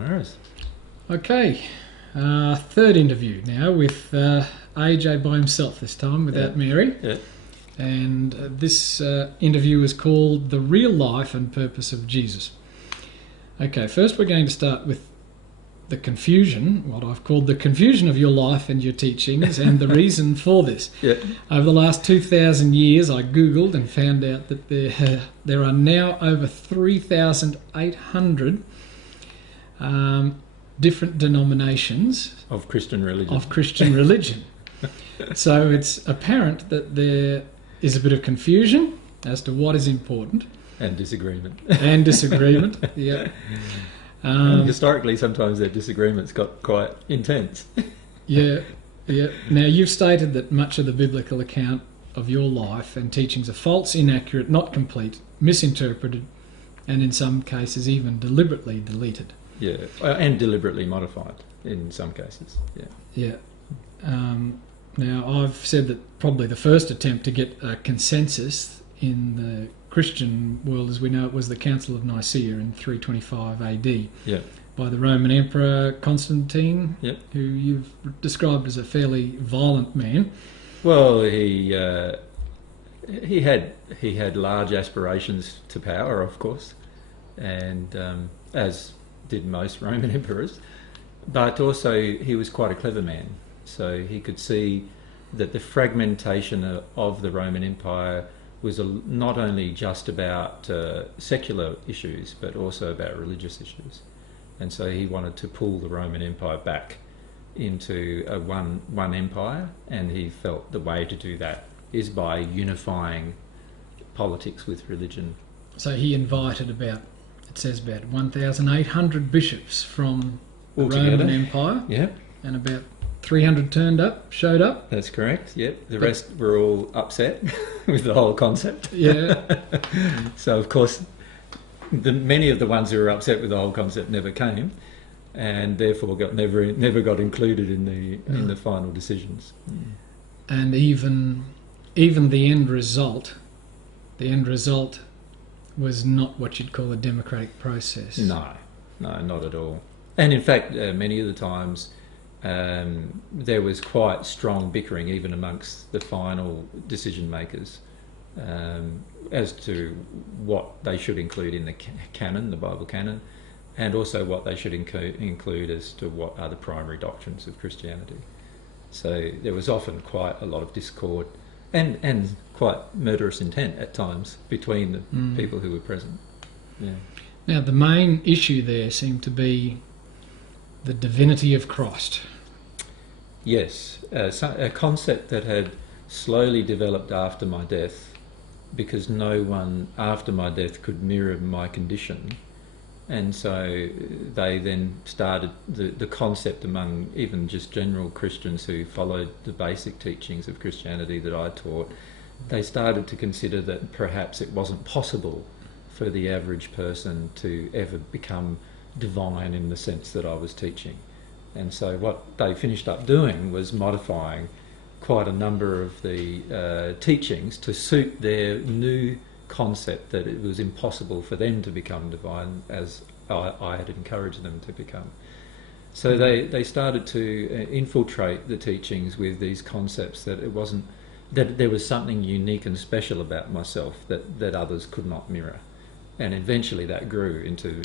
All right. Okay, third interview now with AJ by himself this time, without Mary. Yeah. And this interview is called The Real Life and Purpose of Jesus. Okay, first we're going to start with the confusion, what I've called the confusion of your life and your teachings, and the reason for this. Yeah. Over the last 2,000 years, I googled and found out that there are now over 3,800 different denominations Of Christian religion. So it's apparent that there is a bit of confusion as to what is important. And disagreement. Yeah. And historically, sometimes their disagreements got quite intense. Yeah. Now, you've stated that much of the biblical account of your life and teachings are false, inaccurate, not complete, misinterpreted, and in some cases even deliberately deleted. Yeah, and deliberately modified in some cases. Yeah. Now, I've said that probably the first attempt to get a consensus in the Christian world, as we know it, was the Council of Nicaea in 325 AD Yeah. by the Roman Emperor Constantine, Yep. who you've described as a fairly violent man. Well, he had large aspirations to power, of course, and as did most Roman emperors, but also he was quite a clever man. So he could see that the fragmentation of the Roman Empire was not only just about secular issues, but also about religious issues. And so he wanted to pull the Roman Empire back into one empire, and he felt the way to do that is by unifying politics with religion. So he invited about 1,800 bishops from the Roman Empire. Yeah. And about 300 showed up. That's correct, yep. The rest were all upset with the whole concept. Yeah. So, of course, many of the ones who were upset with the whole concept never came, and therefore never got included in the final decisions. And even the end result was not what you'd call a democratic process. No, not at all. And in fact, many of the times there was quite strong bickering even amongst the final decision makers as to what they should include in the canon, the Bible canon, and also what they should include as to what are the primary doctrines of Christianity. So there was often quite a lot of discord and quite murderous intent at times between the people who were present. Yeah. Now, the main issue there seemed to be the divinity of Christ. Yes, a concept that had slowly developed after my death, because no one after my death could mirror my condition. And so they then started the concept among even just general Christians who followed the basic teachings of Christianity that I taught. They started to consider that perhaps it wasn't possible for the average person to ever become divine in the sense that I was teaching. And so what they finished up doing was modifying quite a number of the teachings to suit their new concept that it was impossible for them to become divine as I had encouraged them to become. So they started to infiltrate the teachings with these concepts that it wasn't, that there was something unique and special about myself that others could not mirror. And eventually that grew into,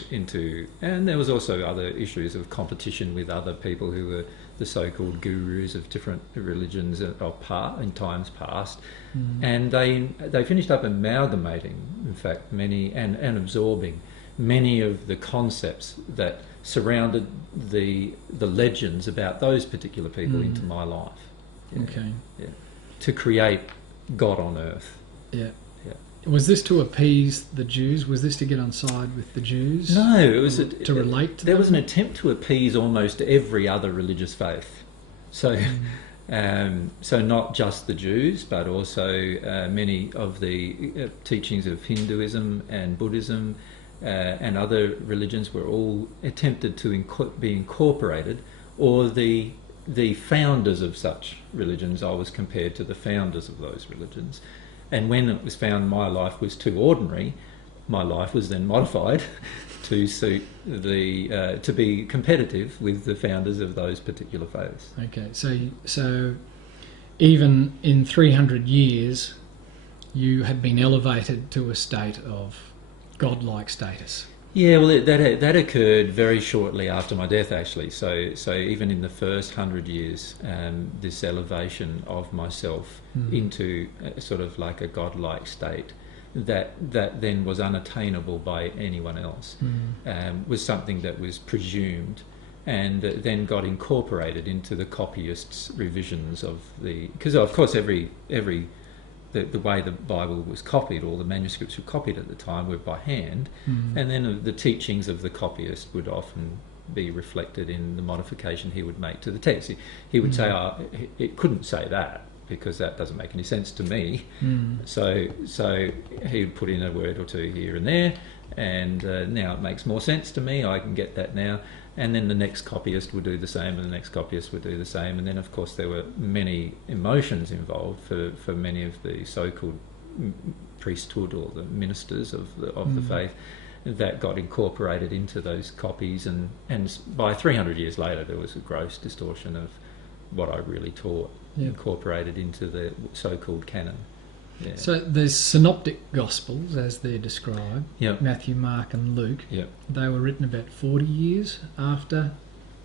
and there was also other issues of competition with other people who were the so-called gurus of different religions in times past. And they finished up amalgamating, in fact, many and absorbing many of the concepts that surrounded the legends about those particular people into my life. Yeah. Okay. Yeah. To create God on earth. Yeah. Was this to appease the Jews? Was this to get on side with the Jews? No, it was to relate to them? There was an attempt to appease almost every other religious faith. So, so not just the Jews, but also many of the teachings of Hinduism and Buddhism and other religions were all attempted to be incorporated, or the founders of such religions. I was compared to the founders of those religions. And when it was found my life was too ordinary, my life was then modified to suit to be competitive with the founders of those particular faiths. Okay, so even in 300 years, you had been elevated to a state of godlike status. Yeah, well, that occurred very shortly after my death, actually. So even in the first 100 years, this elevation of myself into sort of like a godlike state that then was unattainable by anyone else was something that was presumed and then got incorporated into the copyists' revisions of because of course the way the Bible was copied, all the manuscripts were copied at the time were by hand, and then the teachings of the copyist would often be reflected in the modification he would make to the text. He would say, "Oh, it couldn't say that because that doesn't make any sense to me." So he would put in a word or two here and there, and now it makes more sense to me. I can get that now. And then the next copyist would do the same, and the next copyist would do the same. And then, of course, there were many emotions involved for many of the so-called priesthood or the ministers of the faith that got incorporated into those copies. And by 300 years later, there was a gross distortion of what I really taught, incorporated into the so-called canon. Yeah. So there's synoptic gospels, as they're described, Yep. Matthew, Mark and Luke. Yep. They were written about 40 years after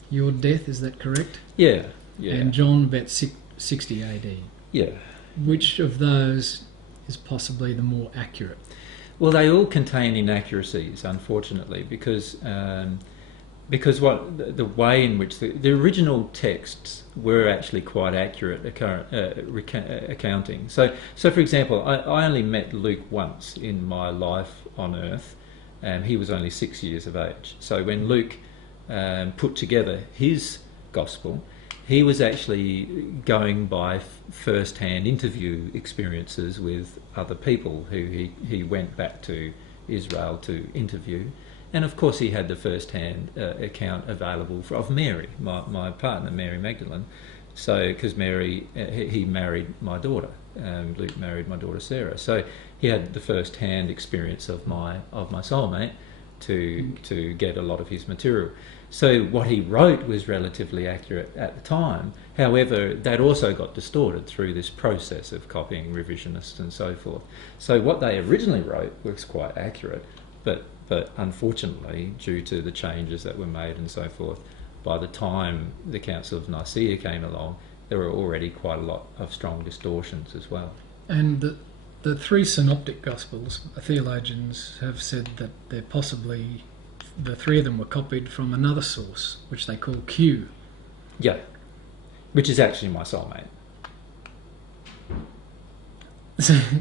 your death, is that correct? Yeah. Yeah. And John about 60 AD. Yeah. Which of those is possibly the more accurate? Well, they all contain inaccuracies, unfortunately, because what the way in which the original texts were actually quite accurate accounting. So for example, I only met Luke once in my life on earth, and he was only 6 years of age. So when Luke put together his gospel, he was actually going by first-hand interview experiences with other people who he went back to Israel to interview. And of course he had the first-hand account available of Mary, my partner, Mary Magdalene. So, because Mary, he married my daughter, Luke married my daughter Sarah. So he had the first-hand experience of my soulmate to get a lot of his material. So what he wrote was relatively accurate at the time. However, that also got distorted through this process of copying, revisionists and so forth. So what they originally wrote was quite accurate, but unfortunately, due to the changes that were made and so forth, by the time the Council of Nicaea came along, there were already quite a lot of strong distortions as well. And the three synoptic gospels, theologians have said that they're possibly, the three of them were copied from another source, which they call Q. Yeah, which is actually my soulmate.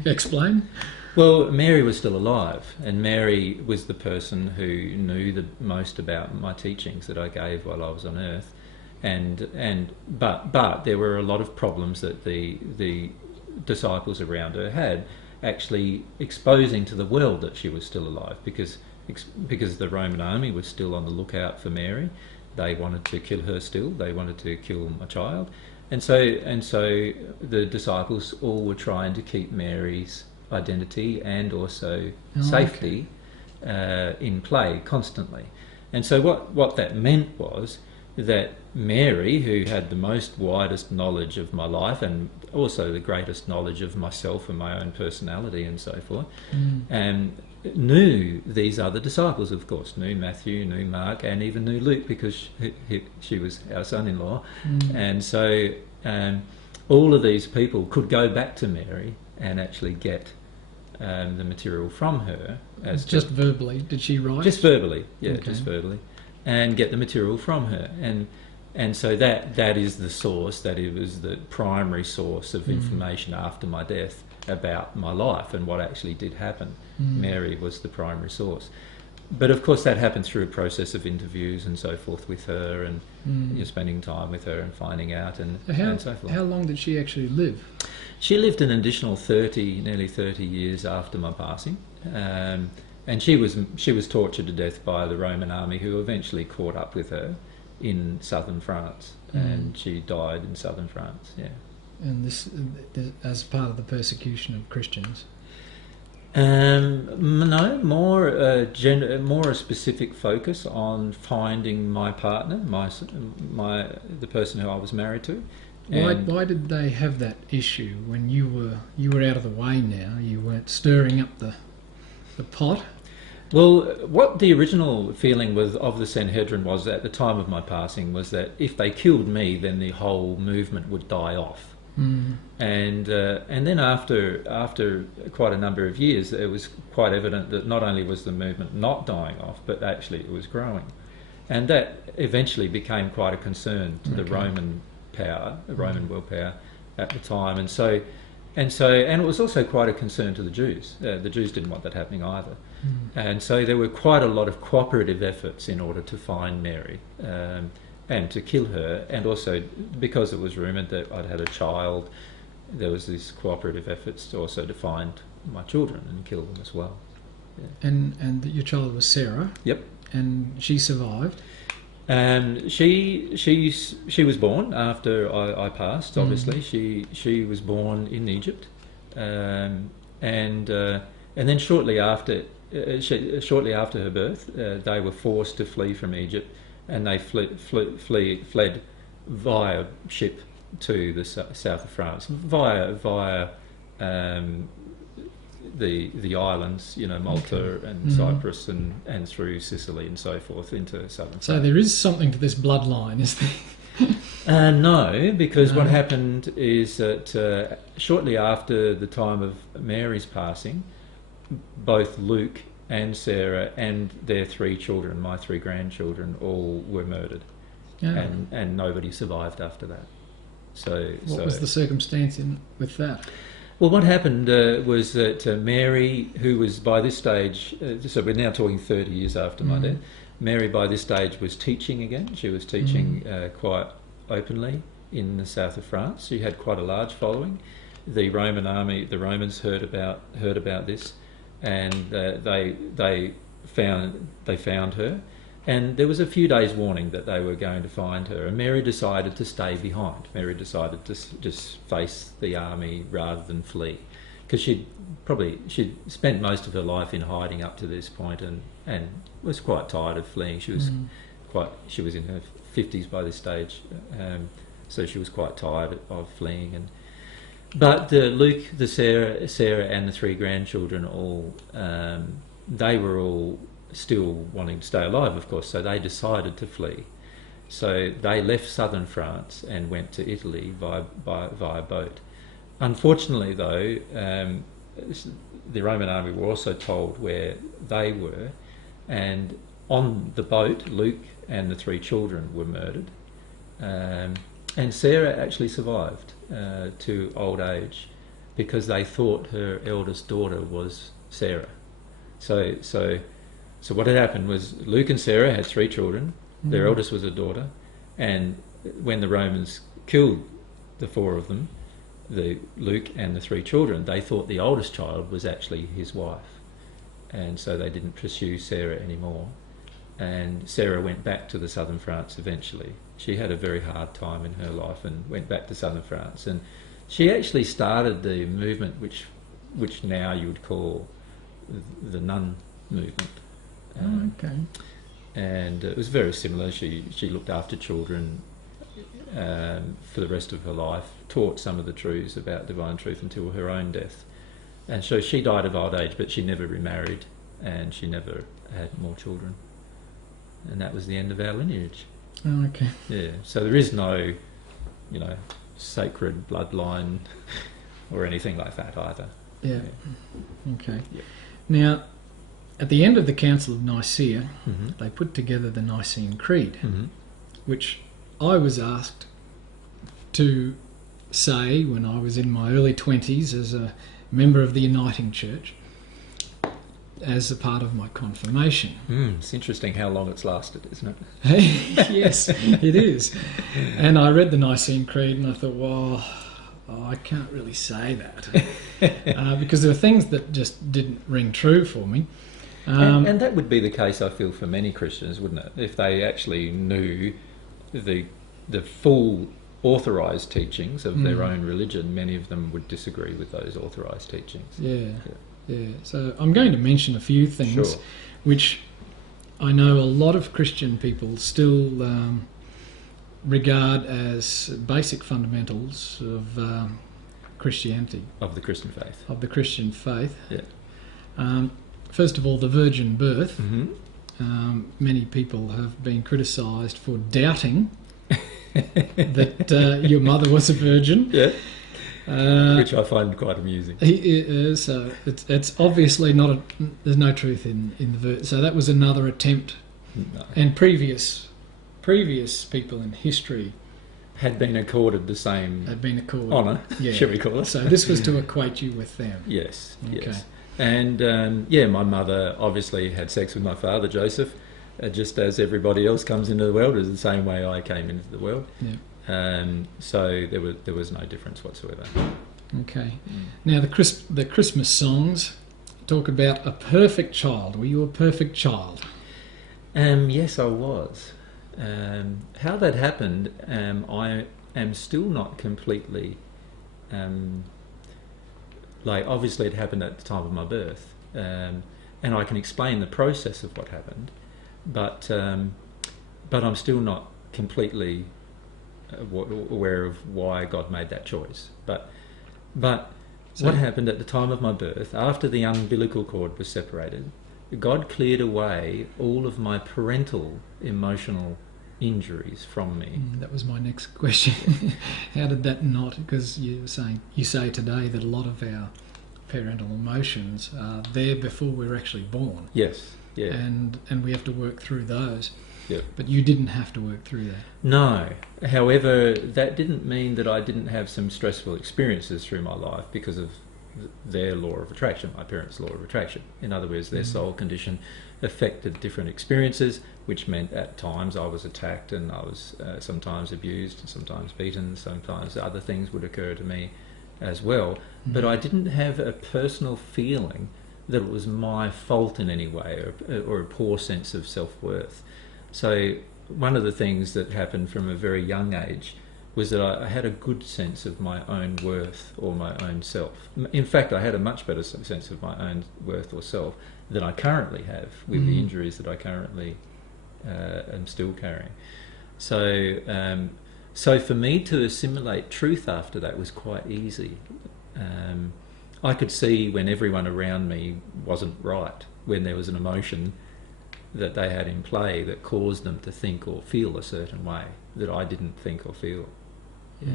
Explain. Well, Mary was still alive, and Mary was the person who knew the most about my teachings that I gave while I was on earth, but there were a lot of problems that the disciples around her had, actually exposing to the world that she was still alive, because the Roman army was still on the lookout for Mary. They wanted to kill her still. They wanted to kill my child, and so the disciples all were trying to keep Mary's identity and also safety in play constantly. And so what that meant was that Mary, who had the most widest knowledge of my life and also the greatest knowledge of myself and my own personality and so forth, knew these other disciples, of course, knew Matthew, knew Mark, and even knew Luke, because she was our son-in-law. And so all of these people could go back to Mary and actually get the material from her. Just verbally, did she write? Just verbally, yeah, Okay. just verbally, and get the material from her. And so that is the source, that it was the primary source of information after my death about my life and what actually did happen. Mary was the primary source. But of course that happened through a process of interviews and so forth with her, and you're spending time with her and finding out and so forth. How long did she actually live? She lived an additional nearly 30 years after my passing, and she was tortured to death by the Roman army, who eventually caught up with her in southern France, and she died in southern France. Yeah. And this as part of the persecution of Christians. No, more more a specific focus on finding my partner, the person who I was married to. Why did they have that issue when you were out of the way now? You weren't stirring up the pot. Well, what the original feeling was of the Sanhedrin was at the time of my passing was that if they killed me, then the whole movement would die off. Mm. And then after quite a number of years, it was quite evident that not only was the movement not dying off, but actually it was growing, and that eventually became quite a concern to the Roman power, the Roman world power at the time, and it was also quite a concern to the Jews. The Jews didn't want that happening either, and so there were quite a lot of cooperative efforts in order to find Mary. And to kill her, and also because it was rumoured that I'd had a child, there was these cooperative efforts also to find my children and kill them as well. Yeah. And that your child was Sarah. Yep. And she survived. She was born after I passed. Obviously, she was born in Egypt, and then shortly after her birth, they were forced to flee from Egypt. And they fled via ship to the south of France, via the islands, Malta and Cyprus, and through Sicily and so forth into southern France. So there is something to this bloodline, is there? No, because what happened is that shortly after the time of Mary's passing, both Luke and Sarah and their 3 children, my 3 grandchildren, all were murdered, and nobody survived after that. What was the circumstance with that? Well, what happened was that Mary, who was by this stage, so we're now talking 30 years after my death, Mary by this stage was teaching again. She was teaching quite openly in the south of France. She had quite a large following. The Roman army, the Romans heard about this, and they found her, and there was a few days' warning that they were going to find her, and Mary decided to stay behind. Mary decided to just face the army rather than flee, because she'd spent most of her life in hiding up to this point, and was quite tired of fleeing. She was in her 50s by this stage, so she was quite tired of fleeing. But Luke, Sarah, and the 3 grandchildren they were all still wanting to stay alive, of course. So they decided to flee. So they left southern France and went to Italy via boat. Unfortunately, though, the Roman army were also told where they were, and on the boat, Luke and the 3 children were murdered. And Sarah actually survived to old age because they thought her eldest daughter was Sarah. So what had happened was Luke and Sarah had 3 children. Their eldest was a daughter, and when the Romans killed the 4 of them, Luke and the 3 children, they thought the oldest child was actually his wife, and so they didn't pursue Sarah anymore. And Sarah went back to the southern France eventually. She had a very hard time in her life and went back to southern France, and she actually started the movement which now you would call the nun movement. Okay. And it was very similar. She looked after children for the rest of her life, taught some of the truths about divine truth until her own death. And so she died of old age, but she never remarried, and she never had more children. And that was the end of our lineage. Oh, okay. Yeah. So there is no, sacred bloodline or anything like that either. Yeah. Okay. Yeah. Now, at the end of the Council of Nicaea, they put together the Nicene Creed, which I was asked to say when I was in my early 20s as a member of the Uniting Church, as a part of my confirmation. It's interesting how long it's lasted, isn't it? Yes, it is. And I read the Nicene Creed and I thought, well, I can't really say that. Because there were things that just didn't ring true for me. And that would be the case, I feel, for many Christians, wouldn't it? If they actually knew the full authorised teachings of their own religion, many of them would disagree with those authorised teachings. Yeah. Yeah. So I'm going to mention a few things Sure. which I know a lot of Christian people still regard as basic fundamentals of Christianity, Of the Christian faith. of the Christian faith. Yeah. First of all, the virgin birth. Mm-hmm. Many people have been criticised for doubting that your mother was a virgin. Yeah. Which I find quite amusing. So it's obviously not. There's no truth in the verse. So that was another attempt, No. and previous people in history Had been accorded the same had been accorded honour, Yeah. shall we call it? So this was to equate you with them. Yes, Okay. yes. And my mother obviously had sex with my father, Joseph, just as everybody else comes into the world, is the same way I came into the world. Yeah. So there was no difference whatsoever. Okay. Now the Christmas songs talk about a perfect child. Were you a perfect child? Yes, I was. How that happened, I am still not completely. Obviously, it happened at the time of my birth, and I can explain the process of what happened, but I'm still not completely aware of why God made that choice. But So- what happened at the time of my birth, after the umbilical cord was separated, God cleared away all of my parental emotional injuries from me. That was my next question. How did that not? Because you say today that a lot of our parental emotions are there before we're actually born, Yes, yeah. and we have to work through those. Yep. But you didn't have to work through that. No. However, that didn't mean that I didn't have some stressful experiences through my life because of their law of attraction, my parents' law of attraction. In other words, their soul condition affected different experiences, which meant at times I was attacked and I was sometimes abused, sometimes beaten, sometimes other things would occur to me as well. But I didn't have a personal feeling that it was my fault in any way, or a poor sense of self-worth. So one of the things that happened from a very young age was that I had a good sense of my own worth or my own self. In fact, I had a much better sense of my own worth or self than I currently have with the injuries that I currently am still carrying. So for me to assimilate truth after that was quite easy. I could see when everyone around me wasn't right, when there was an emotion that they had in play that caused them to think or feel a certain way that I didn't think or feel. Yeah.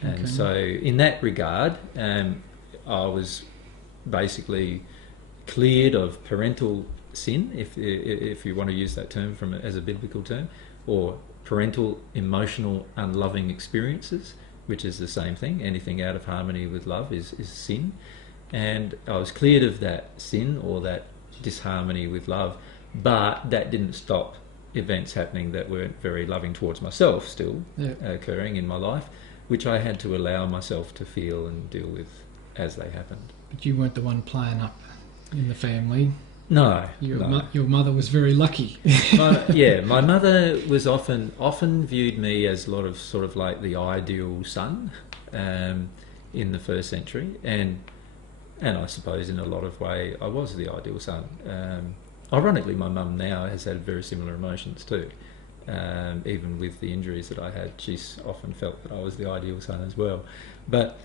And Okay. so in that regard, I was basically cleared of parental sin, if you want to use that term as a biblical term, or parental emotional unloving experiences, which is the same thing. Anything out of harmony with love is sin. And I was cleared of that sin or that disharmony with love, but that didn't stop events happening that weren't very loving towards myself still occurring in my life, which I had to allow myself to feel and deal with as they happened. But you weren't the one playing up in the family. No, Your mother was very lucky. my mother was often viewed me as sort of like the ideal son in the first century, and I suppose in a lot of way I was the ideal son. Ironically, my mum now has had very similar emotions too. Even with the injuries that I had, she's often felt that I was the ideal son as well. But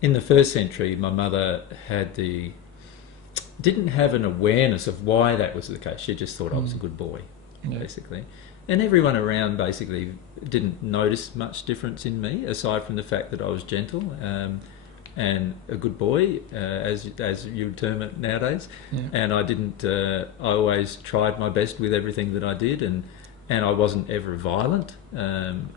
in the first century, my mother didn't have an awareness of why that was the case. She just thought I was a good boy, basically. And everyone around basically didn't notice much difference in me, aside from the fact that I was gentle and a good boy, as you would term it nowadays. Yeah. And I didn't. I always tried my best with everything that I did, and I wasn't ever violent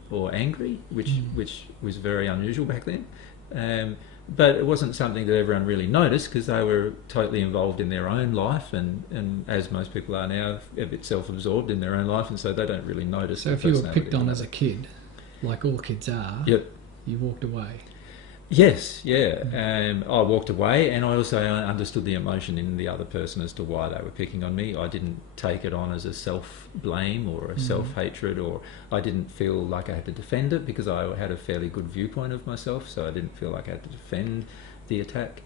or angry, which was very unusual back then. But it wasn't something that everyone really noticed because they were totally involved in their own life, and as most people are now, a bit self-absorbed in their own life, and so they don't really notice. So the if you were personality picked on of as a kid, like all kids are, Yep. you walked away. Yes, yeah. I walked away, and I also understood the emotion in the other person as to why they were picking on me. I didn't take it on as a self-blame or a self-hatred, or I didn't feel like I had to defend it because I had a fairly good viewpoint of myself, so I didn't feel like I had to defend the attack.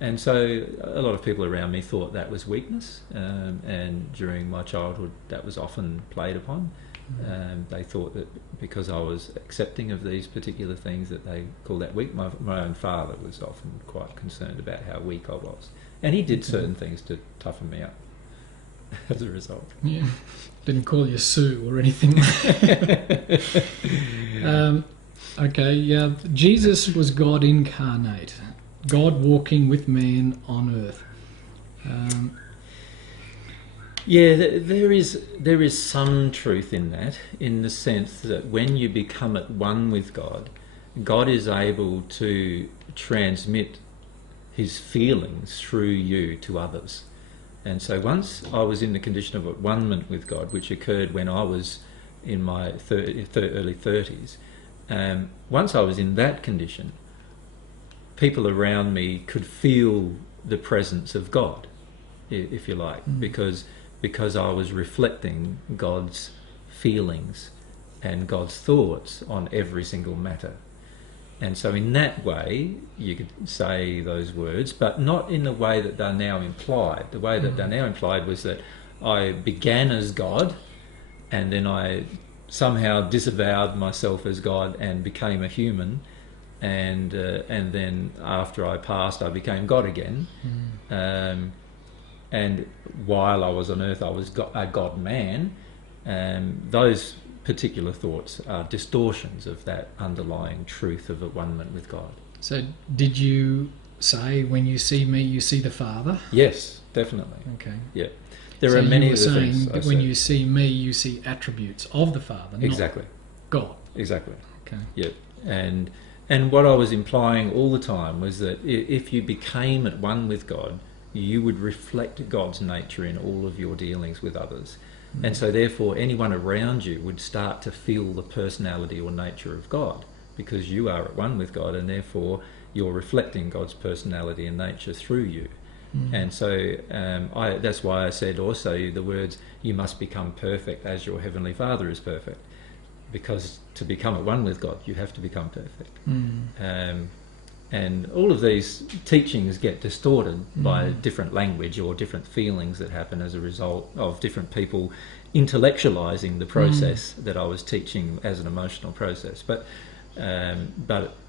And so a lot of people around me thought that was weakness, and during my childhood that was often played upon. They thought that because I was accepting of these particular things that they called that weak. My own father was often quite concerned about how weak I was, and he did certain things to toughen me up as a result. Yeah, didn't call you Sue or anything. Okay, yeah, Jesus was God incarnate, God walking with man on earth. Yeah, there is some truth in that, in the sense that when you become at one with God, God is able to transmit his feelings through you to others. And so once I was in the condition of at one-ment with God, which occurred when I was in my early 30s, once I was in that condition, people around me could feel the presence of God, if you like, because I was reflecting God's feelings and God's thoughts on every single matter. And so in that way, you could say those words, but not in the way that they're now implied. The way that they're now implied was that I began as God, and then I somehow disavowed myself as God and became a human, and then after I passed, I became God again. And while I was on earth, I was a God-man. Those particular thoughts are distortions of that underlying truth of at one-ment with God. So did you say, when you see me, you see the Father? Yes, definitely. Okay. Yeah. There are many of the things that when you see me, you see attributes of the Father, exactly. not God. Exactly. Okay. Yeah. And what I was implying all the time was that if you became at one with God, you would reflect God's nature in all of your dealings with others. And so therefore anyone around you would start to feel the personality or nature of God, because you are at one with God, and therefore you're reflecting God's personality and nature through you. And so that's why I said also the words, you must become perfect as your Heavenly Father is perfect, because to become at one with God, you have to become perfect. And all of these teachings get distorted by different language or different feelings that happen as a result of different people intellectualizing the process that I was teaching as an emotional process. But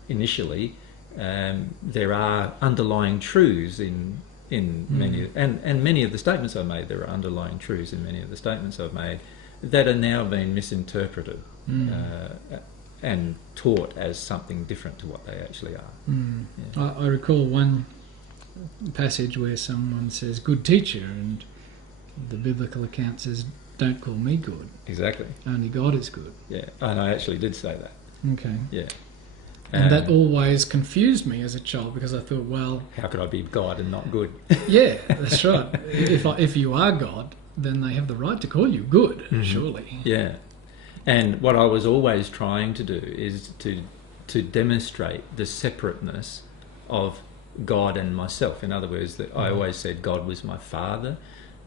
initially, there are underlying truths in many, and many of the statements I made, there are underlying truths in many of the statements I've made that are now being misinterpreted and taught as something different to what they actually are. Yeah. I recall one passage where someone says, good teacher, and the biblical account says, don't call me good. Exactly. Only God is good. Yeah, and I actually did say that. Okay. Yeah. And that always confused me as a child, because I thought, well... how could I be God and not good? Yeah, that's right. If you are God, then they have the right to call you good, surely. Yeah. And what I was always trying to do is to demonstrate the separateness of God and myself. In other words, that I always said God was my Father,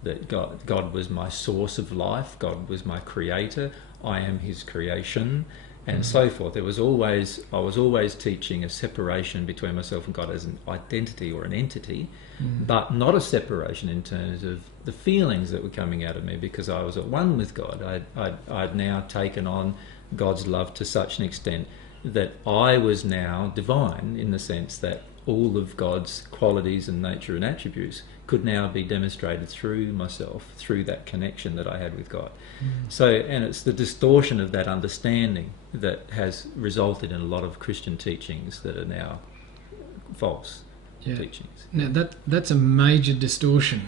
that God was my source of life, God was my creator, I am his creation, and so forth. I was always teaching a separation between myself and God as an identity or an entity, but not a separation in terms of the feelings that were coming out of me, because I was at one with God. I'd now taken on God's love to such an extent that I was now divine, in the sense that all of God's qualities and nature and attributes could now be demonstrated through myself, through that connection that I had with God. So, and it's the distortion of that understanding that has resulted in a lot of Christian teachings that are now false teachings. Now that's a major distortion.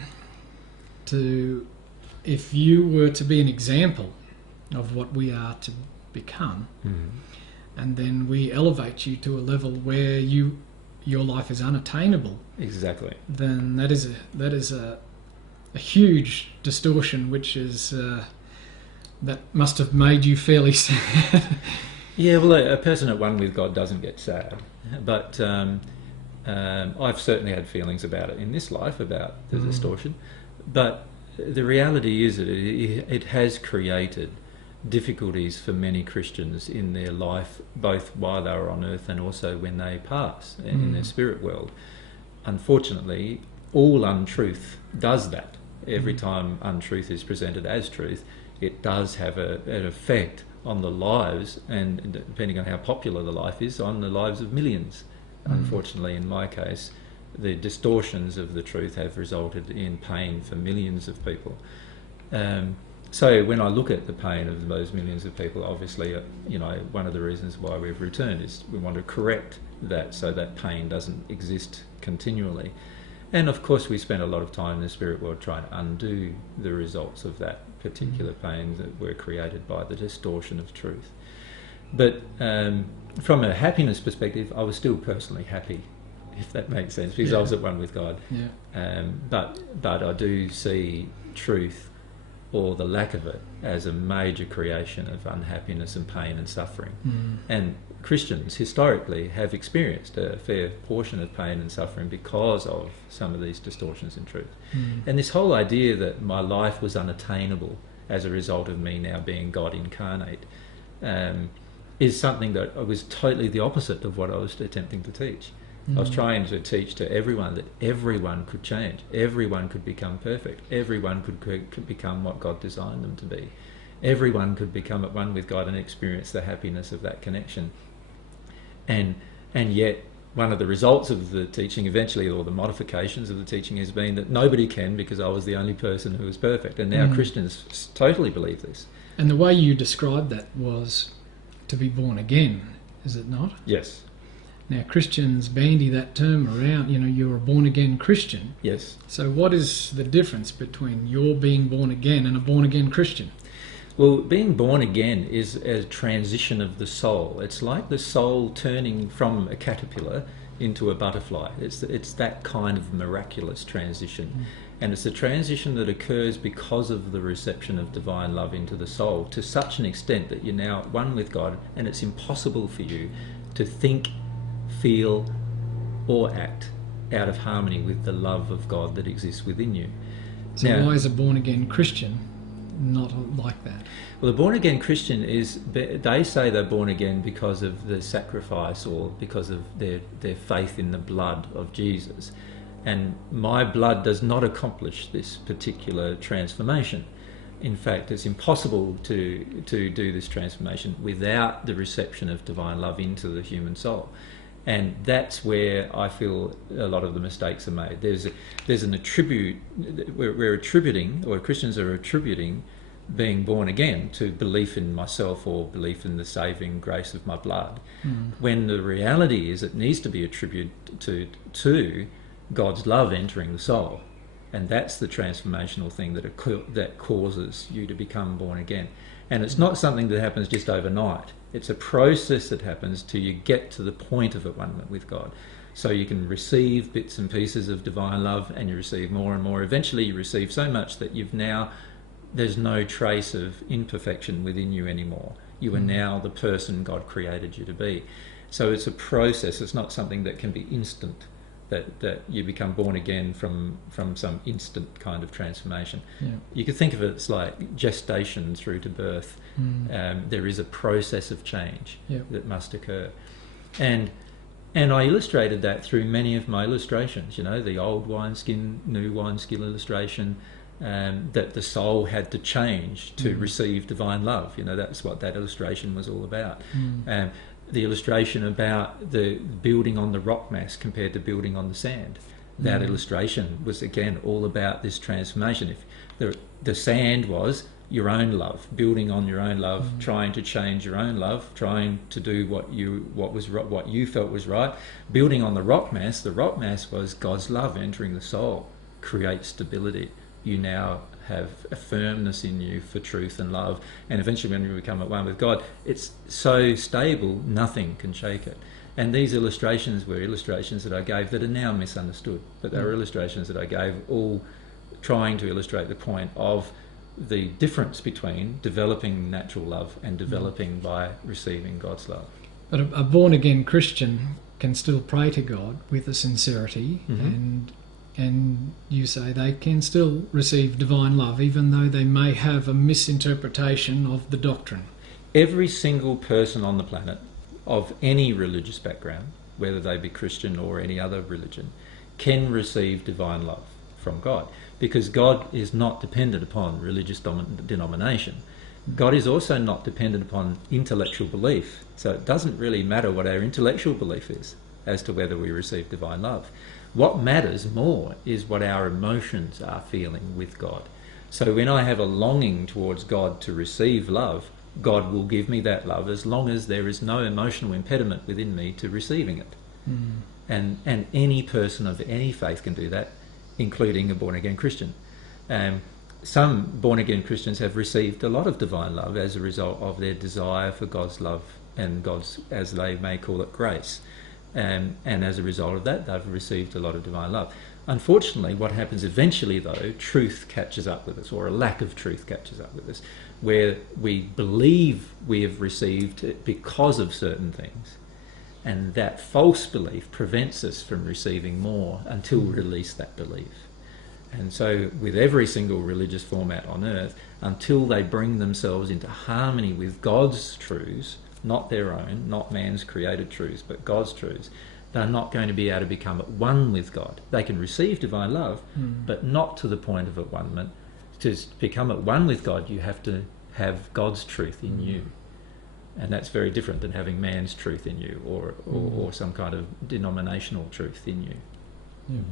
If you were to be an example of what we are to become, and then we elevate you to a level where your life is unattainable. Exactly. Then that is a huge distortion, which is that must have made you fairly sad. Yeah, well, a person at one with God doesn't get sad, but I've certainly had feelings about it in this life, about the distortion. But the reality is that it has created difficulties for many Christians in their life, both while they were on earth and also when they pass in their spirit world. unfortunately, all untruth does that. Every time untruth is presented as truth, it does have an effect on the lives, and depending on how popular the life is, on the lives of millions. Unfortunately, in my case, the distortions of the truth have resulted in pain for millions of people. So when I look at the pain of those millions of people, obviously, one of the reasons why we've returned is we want to correct that so that pain doesn't exist continually. And of course, we spend a lot of time in the spirit world trying to undo the results of that particular pain that were created by the distortion of truth. But from a happiness perspective, I was still personally happy, if that makes sense, because I was at one with God. But I do see truth, or the lack of it, as a major creation of unhappiness and pain and suffering. And Christians historically have experienced a fair portion of pain and suffering because of some of these distortions in truth. And this whole idea that my life was unattainable as a result of me now being God incarnate is something that was totally the opposite of what I was attempting to teach. I was trying to teach to everyone that everyone could change, everyone could become perfect, everyone could become what God designed them to be. Everyone could become at one with God and experience the happiness of that connection. And yet, one of the results of the teaching eventually, or the modifications of the teaching, has been that nobody can, because I was the only person who was perfect. And now Christians totally believe this. And the way you described that was to be born again, is it not? Yes. Now, Christians bandy that term around, you're a born-again Christian. Yes. So what is the difference between your being born again and a born-again Christian? Well, being born again is a transition of the soul. It's like the soul turning from a caterpillar into a butterfly. It's that kind of miraculous transition. And it's a transition that occurs because of the reception of divine love into the soul, to such an extent that you're now one with God, and it's impossible for you to think, feel or act out of harmony with the love of God that exists within you. So now, why is a born-again Christian not like that? Well, the born-again Christian they say they're born again because of the sacrifice, or because of their faith in the blood of Jesus. And my blood does not accomplish this particular transformation. In fact, it's impossible to do this transformation without the reception of divine love into the human soul. And that's where I feel a lot of the mistakes are made. There's an attribute, we're attributing, or Christians are attributing being born again to belief in myself or belief in the saving grace of my blood, when the reality is it needs to be attributed to God's love entering the soul. And that's the transformational thing that causes you to become born again. And it's not something that happens just overnight. It's a process that happens till you get to the point of at one with God. So you can receive bits and pieces of divine love, and you receive more and more. Eventually you receive so much that there's no trace of imperfection within you anymore. You are now the person God created you to be. So it's a process. It's not something that can be instant, that you become born again from some instant kind of transformation. You could think of it as like gestation through to birth. There is a process of change that must occur. And I illustrated that through many of my illustrations, the old wineskin, new wineskin illustration, that the soul had to change to receive divine love. That's what that illustration was all about. The illustration about the building on the rock mass compared to building on the sand. That illustration was again all about this transformation. If the sand was your own love, building on your own love, trying to change your own love, trying to do what you felt was right. Building on the rock mass was God's love entering the soul, create stability. You now have a firmness in you for truth and love, and eventually when you become at one with God, it's so stable nothing can shake it. And these illustrations were illustrations that I gave that are now misunderstood, but they were illustrations that I gave all trying to illustrate the point of the difference between developing natural love and developing by receiving God's love. But a born-again Christian can still pray to God with a sincerity, and you say they can still receive divine love even though they may have a misinterpretation of the doctrine. Every single person on the planet of any religious background, whether they be Christian or any other religion, can receive divine love from God, because God is not dependent upon religious denomination. God is also not dependent upon intellectual belief, so it doesn't really matter what our intellectual belief is as to whether we receive divine love. What matters more is what our emotions are feeling with God. So when I have a longing towards God to receive love, God will give me that love as long as there is no emotional impediment within me to receiving it. And any person of any faith can do that, including a born-again Christian. Some born-again Christians have received a lot of divine love as a result of their desire for God's love and God's, as they may call it, grace. And as a result of that, they've received a lot of divine love. Unfortunately, what happens eventually, though, truth catches up with us, or a lack of truth catches up with us, where we believe we have received it because of certain things, and that false belief prevents us from receiving more until we release that belief. And so with every single religious format on earth, until they bring themselves into harmony with God's truths, not their own, not man's created truths, but God's truths, they're not going to be able to become at one with God. They can receive divine love, but not to the point of at one. To become at one with God, you have to have God's truth in you. And that's very different than having man's truth in you, or some kind of denominational truth in you.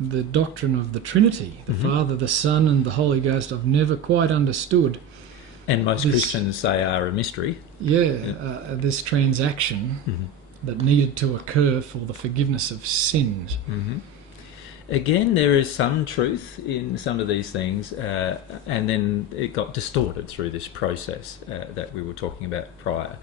The doctrine of the Trinity, the Father, the Son and the Holy Ghost, I've never quite understood. And most Christians say are a mystery. This transaction that needed to occur for the forgiveness of sins. Again, there is some truth in some of these things, and then it got distorted through this process that we were talking about prior.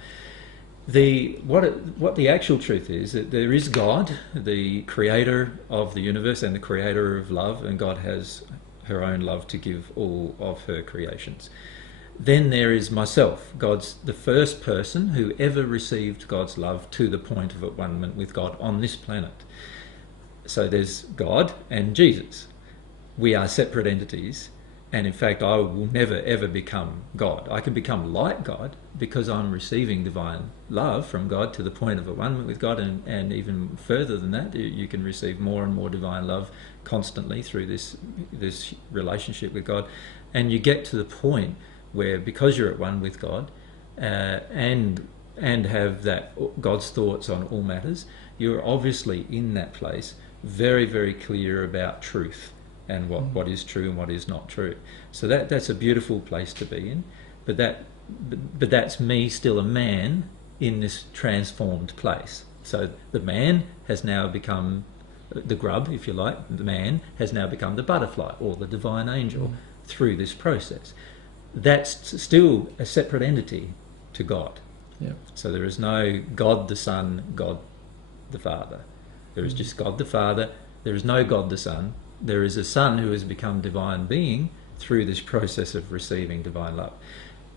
What the actual truth is, that there is God, the creator of the universe and the creator of love, and God has her own love to give all of her creations. Then there is myself, God's the first person who ever received God's love to the point of at one with God on this planet. So there's God and Jesus. We are separate entities, and in fact I will never ever become God. I can become like God because I'm receiving divine love from God to the point of at one with God, and even further than that, you can receive more and more divine love constantly through this relationship with God, and you get to the point where, because you're at one with God and have that God's thoughts on all matters, you're obviously in that place very, very clear about truth and what is true and what is not true. So that's a beautiful place to be in. But that's me, still a man, in this transformed place. So the man has now become the grub, if you like. The man has now become the butterfly or the divine angel through this process. That's still a separate entity to God. So there is no God the Son, God the Father. There is just God the Father. There is no God the Son. There is a Son who has become divine being through this process of receiving divine love.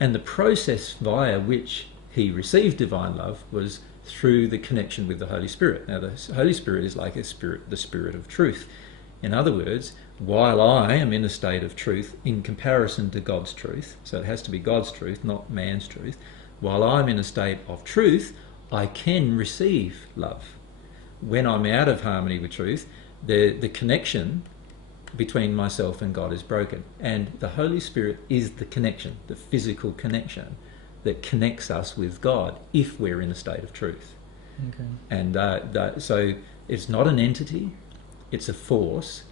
And the process via which he received divine love was through the connection with the Holy Spirit. Now the Holy Spirit is like a spirit, the Spirit of truth. In other words, while I am in a state of truth in comparison to God's truth, so it has to be God's truth, not man's truth, while I'm in a state of truth, I can receive love. When I'm out of harmony with truth, the connection between myself and God is broken. And the Holy Spirit is the connection, the physical connection that connects us with God if we're in a state of truth. And so it's not an entity, it's a force,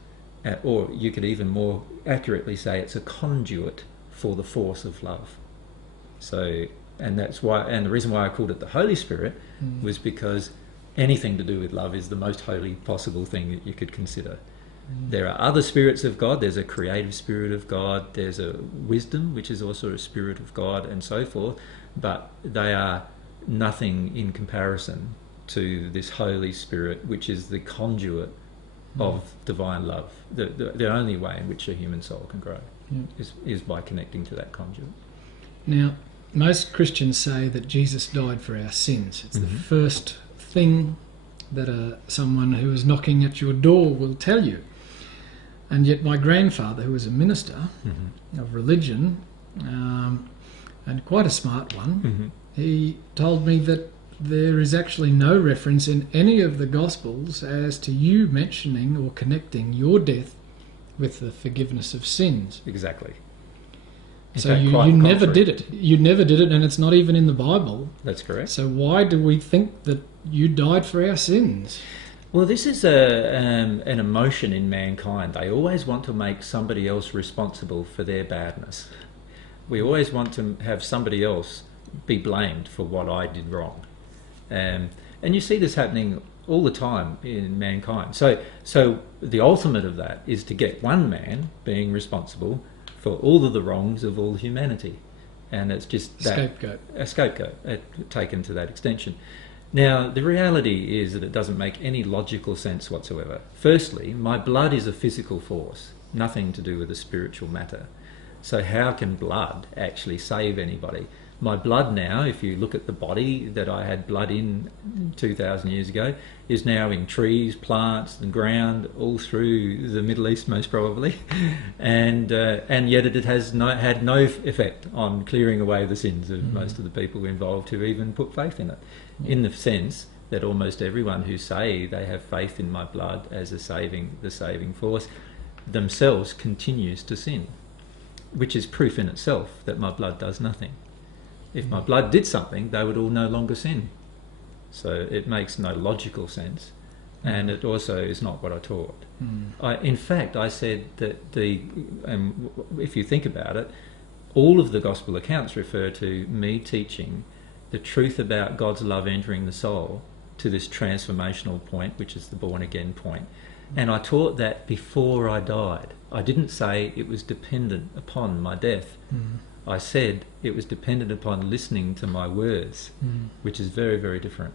or you could even more accurately say it's a conduit for the force of love. So, and that's why, and the reason why I called it the Holy Spirit was because anything to do with love is the most holy possible thing that you could consider. There are other spirits of God. There's a creative spirit of God. There's a wisdom, which is also a spirit of God, and so forth. But they are nothing in comparison to this Holy Spirit, which is the conduit of divine love. The only way in which a human soul can grow is by connecting to that conduit. Now, most Christians say that Jesus died for our sins. It's the first thing that someone who is knocking at your door will tell you. And yet my grandfather, who was a minister of religion, and quite a smart one, he told me that there is actually no reference in any of the Gospels as to you mentioning or connecting your death with the forgiveness of sins. Exactly. In So fact, you quite the never contrary. did it. You never did it, and it's not even in the Bible. That's correct. So why do we think that you died for our sins? Well, this is an emotion in mankind. They always want to make somebody else responsible for their badness. We always want to have somebody else be blamed for what I did wrong. And you see this happening all the time in mankind. So the ultimate of that is to get one man being responsible for all of the wrongs of all humanity. And it's just that, a scapegoat taken to that extension. Now, the reality is that it doesn't make any logical sense whatsoever. Firstly, my blood is a physical force, nothing to do with a spiritual matter. So how can blood actually save anybody? My blood now, if you look at the body that I had blood in 2,000 years ago, is now in trees, plants, and ground all through the Middle East, most probably, and yet it has had no effect on clearing away the sins of most of the people involved who even put faith in it. In the sense that almost everyone who say they have faith in my blood as the saving force, themselves continues to sin, which is proof in itself that my blood does nothing. If my blood did something, they would all no longer sin. So it makes no logical sense, and it also is not what I taught. In fact, I said that if you think about it, all of the gospel accounts refer to me teaching the truth about God's love entering the soul to this transformational point, which is the born again point. And I taught that before I died. I didn't say it was dependent upon my death. I said it was dependent upon listening to my words, which is very, very different.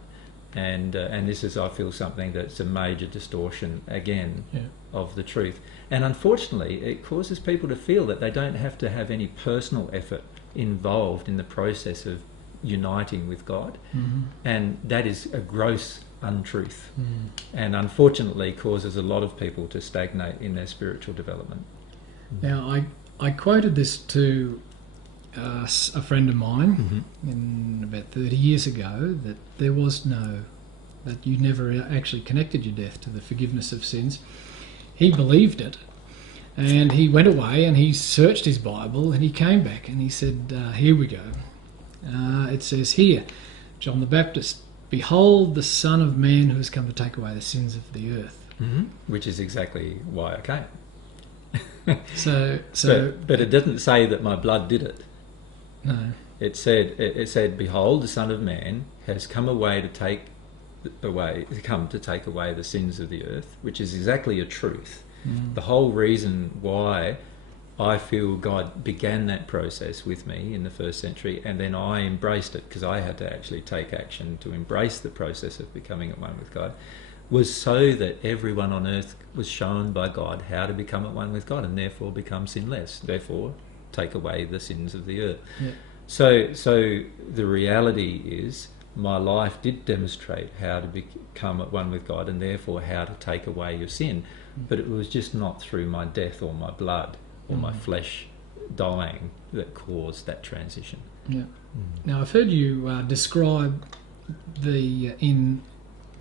And this is, I feel, something that's a major distortion, again, of the truth. And unfortunately, it causes people to feel that they don't have to have any personal effort involved in the process of uniting with God. And that is a gross untruth. And unfortunately causes a lot of people to stagnate in their spiritual development. Now, I quoted this to a friend of mine in about 30 years ago, that that you never actually connected your death to the forgiveness of sins. He believed it, and he went away and he searched his Bible, and he came back and he said, here we go. It says here, John the Baptist, behold the Son of Man who has come to take away the sins of the earth. Which is exactly why I came. But it didn't say that my blood did it. No. It said, behold, the Son of Man has come to take away the sins of the earth, which is exactly a truth. The whole reason why I feel God began that process with me in the first century, and then I embraced it, because I had to actually take action to embrace the process of becoming at one with God, was so that everyone on earth was shown by God how to become at one with God, and therefore become sinless, therefore take away the sins of the earth. So the reality is, my life did demonstrate how to become at one with God, and therefore how to take away your sin, but it was just not through my death or my blood or my flesh dying that caused that transition. Now, I've heard you describe in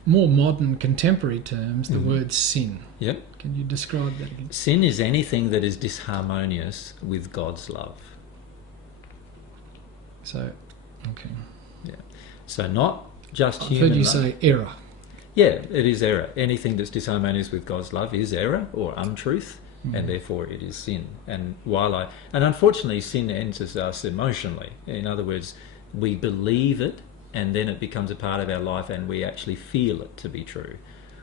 more modern contemporary terms, the word sin. Can you describe that again? Sin is anything that is disharmonious with God's love. So, okay. So not just I've human heard you love. say error. Yeah, it is error. Anything that's disharmonious with God's love is error or untruth, and therefore it is sin. And unfortunately, sin enters us emotionally. In other words, we believe it, and then it becomes a part of our life, and we actually feel it to be true.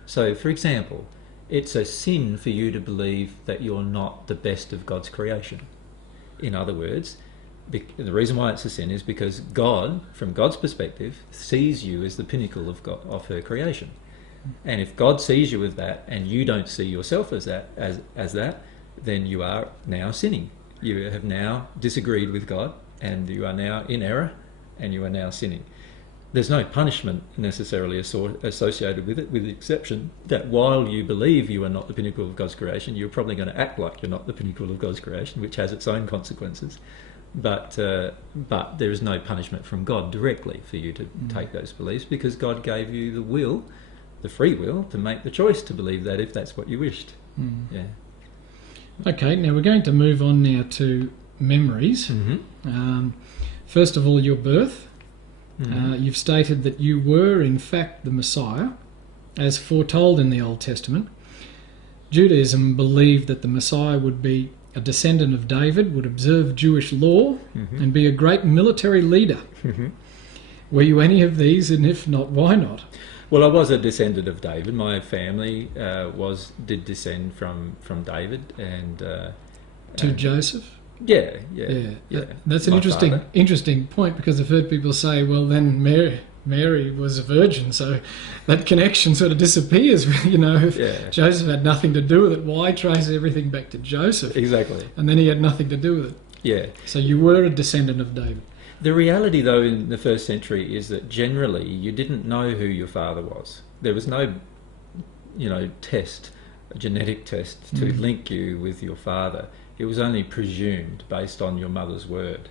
So, for example, it's a sin for you to believe that you're not the best of God's creation. In other words, the reason why it's a sin is because God, from God's perspective, sees you as the pinnacle of her creation. And if God sees you as that, and you don't see yourself as that, then you are now sinning. You have now disagreed with God, and you are now in error, and you are now sinning. There's no punishment necessarily associated with it, with the exception that while you believe you are not the pinnacle of God's creation, you're probably going to act like you're not the pinnacle of God's creation, which has its own consequences. but there is no punishment from God directly for you to take those beliefs, because God gave you the will, the free will, to make the choice to believe that if that's what you wished. Yeah. Okay, now we're going to move on now to memories. First of all, your birth. You've stated that you were in fact the Messiah, as foretold in the Old Testament. Judaism believed that the Messiah would be a descendant of David, would observe Jewish law, and be a great military leader. Were you any of these, and if not, why not? Well, I was a descendant of David. My family did descend from David and To Joseph? Yeah. That's an interesting point, because I've heard people say, well, then Mary was a virgin, so that connection sort of disappears. If Joseph had nothing to do with it, why trace everything back to Joseph? Exactly. And then he had nothing to do with it. Yeah. So you were a descendant of David. The reality, though, in the first century is that generally you didn't know who your father was. There was no, test, a genetic test to link you with your father. It was only presumed based on your mother's word.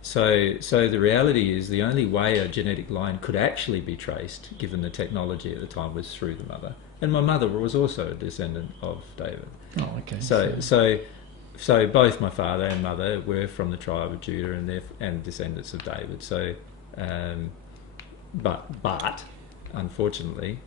So the reality is the only way a genetic line could actually be traced, given the technology at the time, was through the mother. And my mother was also a descendant of David. Oh, okay. So both my father and mother were from the tribe of Judah and descendants of David. So, but unfortunately.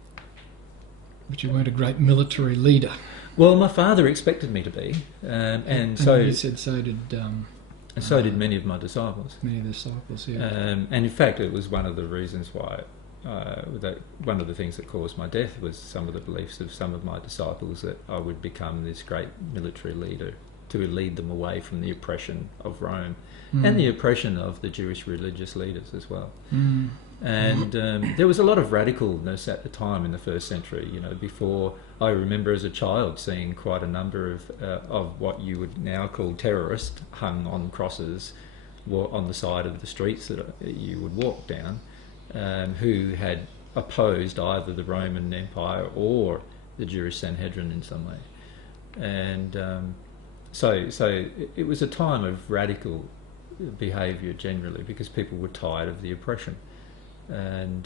But you weren't a great military leader. Well, my father expected me to be, and so you said so did. And so did many of my disciples. Many disciples, yeah. And in fact, it was one of the reasons why, one of the things that caused my death was some of the beliefs of some of my disciples that I would become this great military leader to lead them away from the oppression of Rome and the oppression of the Jewish religious leaders as well. And there was a lot of radicalness at the time in the first century. Before, I remember as a child seeing quite a number of what you would now call terrorists hung on crosses on the side of the streets that you would walk down, who had opposed either the Roman Empire or the Jewish Sanhedrin in some way. And so it was a time of radical behaviour generally, because people were tired of the oppression. And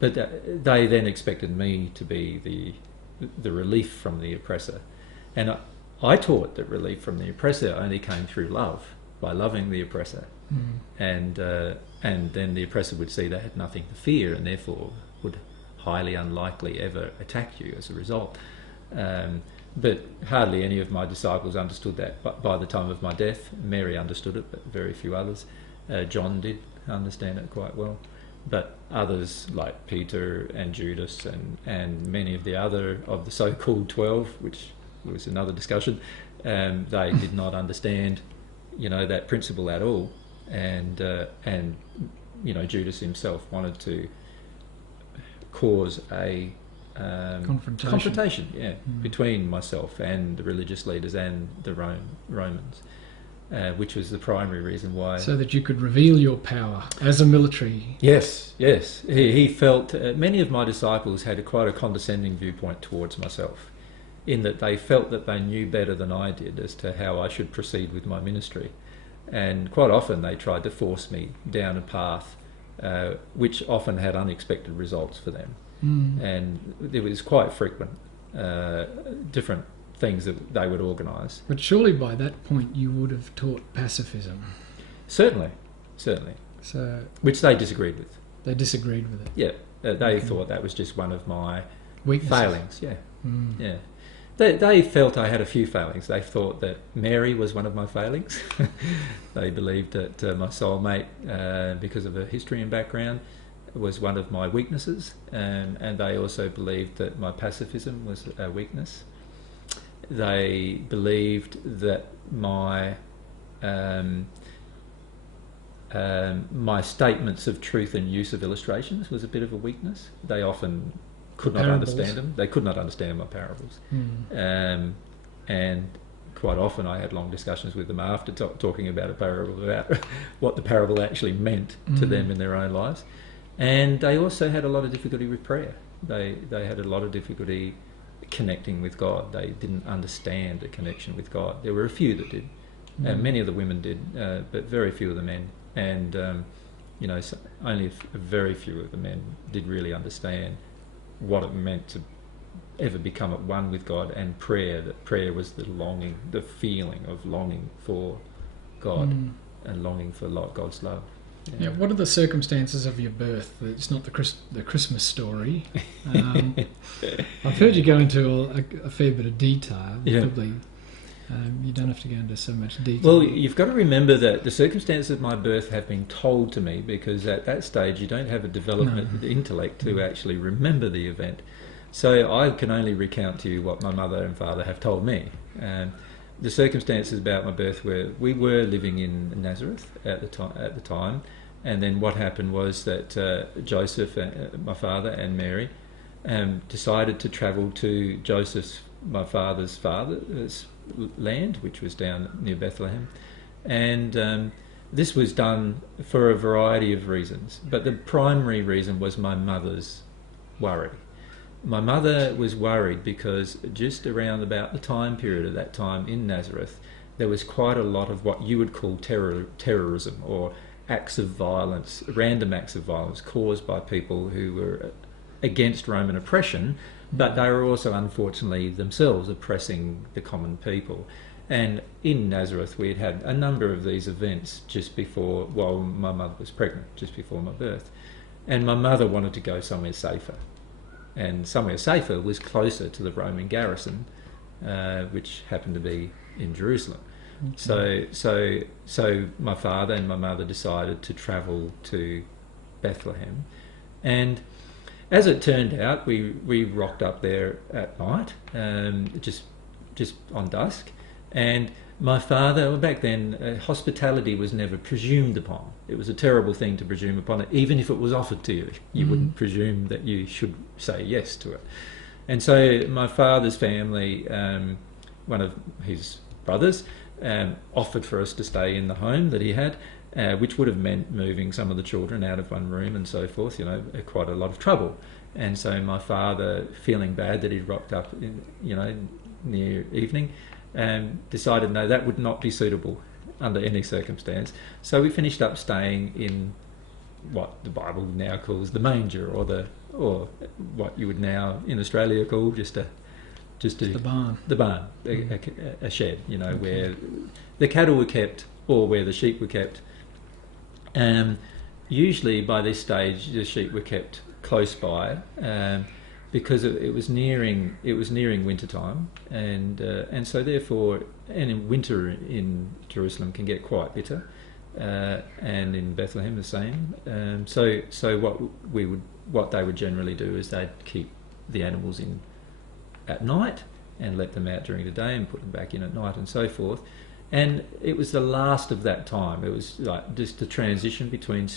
but they then expected me to be the relief from the oppressor, and I taught that relief from the oppressor only came through love, by loving the oppressor, and then the oppressor would see they had nothing to fear, and therefore would highly unlikely ever attack you as a result. But hardly any of my disciples understood that. But by the time of my death, Mary understood it, but very few others. John did understand it quite well. But others like Peter and Judas and many of the other of the so-called 12, which was another discussion, they did not understand, that principle at all. And Judas himself wanted to cause a confrontation, between myself and the religious leaders and the Romans. Which was the primary reason why. So that you could reveal your power as a military. Yes. He felt many of my disciples had quite a condescending viewpoint towards myself, in that they felt that they knew better than I did as to how I should proceed with my ministry, and quite often they tried to force me down a path, which often had unexpected results for them, and it was quite frequent. Different things that they would organise. But surely by that point you would have taught pacifism. Certainly. So which they disagreed with. They disagreed with it. Yeah, they thought that was just one of my weaknesses. Failings. Yeah. They felt I had a few failings. They thought that Mary was one of my failings. They believed that my soulmate, because of her history and background, was one of my weaknesses, and they also believed that my pacifism was a weakness. They believed that my statements of truth and use of illustrations was a bit of a weakness. They often could not understand them. They could not understand my parables. And quite often I had long discussions with them after talking about a parable, about what the parable actually meant to them in their own lives. And they also had a lot of difficulty with prayer. They had a lot of difficulty connecting with God. They didn't understand the connection with God. There were a few that did, And many of the women did, but very few of the men. And only a very few of the men did really understand what it meant to ever become at one with God, and prayer. That prayer was the longing, the feeling of longing for God and longing for God's love. Yeah. What are the circumstances of your birth? It's not the Christmas story. I've heard you go into a fair bit of detail. Yeah. Probably you don't have to go into so much detail. Well, you've got to remember that the circumstances of my birth have been told to me, because at that stage you don't have a development intellect to actually remember the event. So I can only recount to you what my mother and father have told me. The circumstances about my birth were, we were living in Nazareth at the time, and then what happened was that Joseph, my father, and Mary decided to travel to Joseph's, my father's land, which was down near Bethlehem, and this was done for a variety of reasons, but the primary reason was my mother's worry. My mother was worried because just around about the time period of that time in Nazareth, there was quite a lot of what you would call terrorism, or acts of violence, random acts of violence caused by people who were against Roman oppression, but they were also unfortunately themselves oppressing the common people. And in Nazareth we had had a number of these events just before, while my mother was pregnant, just before my birth. And my mother wanted to go somewhere safer. And somewhere safer was closer to the Roman garrison, which happened to be in Jerusalem. Okay. So my father and my mother decided to travel to Bethlehem, and as it turned out, we rocked up there at night, just on dusk. And my father, well, back then, hospitality was never presumed upon. It was a terrible thing to presume upon it, even if it was offered to you. You wouldn't presume that you should say yes to it. And so my father's family, one of his brothers, offered for us to stay in the home that he had, which would have meant moving some of the children out of one room and so forth, quite a lot of trouble. And so my father, feeling bad that he'd rocked up near evening, decided no, that would not be suitable under any circumstance. So we finished up staying in what the Bible now calls the manger, or what you would now in Australia call just the barn. The barn, a shed, okay, where the cattle were kept or where the sheep were kept. Usually by this stage the sheep were kept close by, because it was nearing winter time, and so therefore, and in winter in Jerusalem can get quite bitter, and in Bethlehem the same. So what they would generally do is they'd keep the animals in at night and let them out during the day and put them back in at night and so forth. And it was the last of that time. It was like just the transition between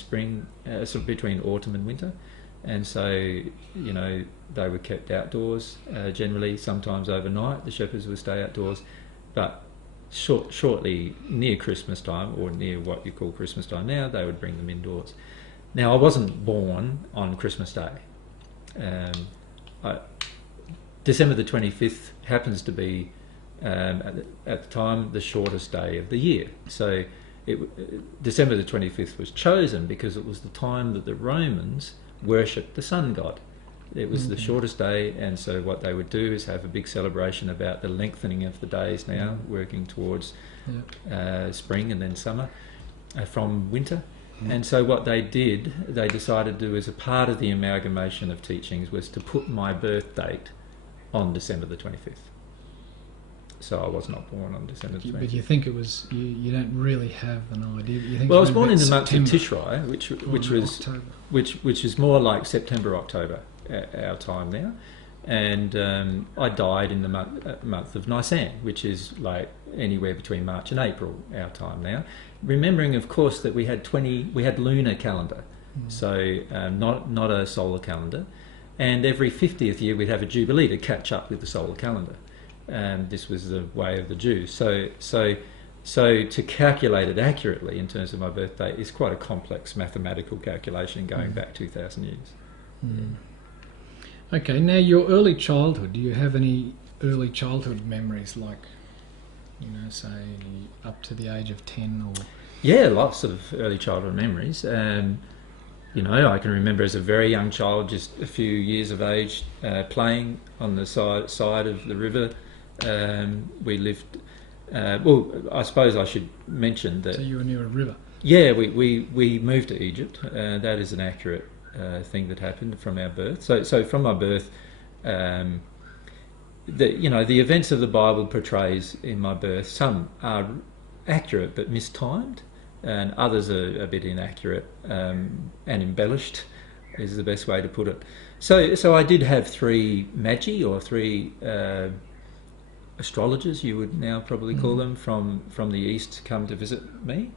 between autumn and winter. And so, they were kept outdoors, generally, sometimes overnight. The shepherds would stay outdoors. But shortly near Christmas time, or near what you call Christmas time now, they would bring them indoors. Now, I wasn't born on Christmas Day. December the 25th happens to be, at the time, the shortest day of the year. So December the 25th was chosen because it was the time that the Romans worshipped the sun god. It was the shortest day, and so what they would do is have a big celebration about the lengthening of the days now, working towards spring and then summer from winter. And so what they decided to do as a part of the amalgamation of teachings was to put my birth date on December the 25th. So I was not born on December 25th. But you think it was, you don't really have an idea. You think I was born in the month of Tishrei, which is more like September, October, our time now. And I died in the month of Nisan, which is like anywhere between March and April, our time now. Remembering, of course, that we had lunar calendar, so not a solar calendar. And every 50th year we'd have a jubilee to catch up with the solar calendar. This was the way of the Jews. So to calculate it accurately in terms of my birthday is quite a complex mathematical calculation going back 2,000 years. Okay, now your early childhood, do you have any early childhood memories, like say up to the age of 10 or... Yeah, lots of early childhood memories. I can remember as a very young child, just a few years of age, playing on the side of the river. We lived... I suppose I should mention that... So you were near a river? Yeah, we moved to Egypt. That is an accurate thing that happened from our birth. So from my birth, the events of the Bible portrays in my birth, some are accurate but mistimed, and others are a bit inaccurate and embellished, is the best way to put it. So I did have three magi, or three astrologers, you would now probably call them, from the east come to visit me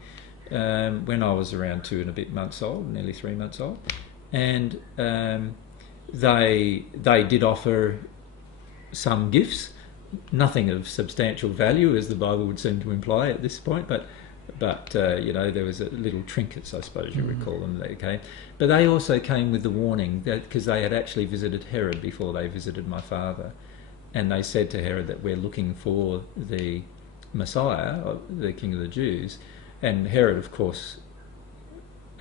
when I was around 2 and a bit months old, nearly 3 months old, and they did offer some gifts, nothing of substantial value, as the Bible would seem to imply at this point, but there was little trinkets, I suppose you would call them, that came. But they also came with the warning that, because they had actually visited Herod before they visited my father, and they said to Herod that we're looking for the Messiah, the King of the Jews, and Herod, of course,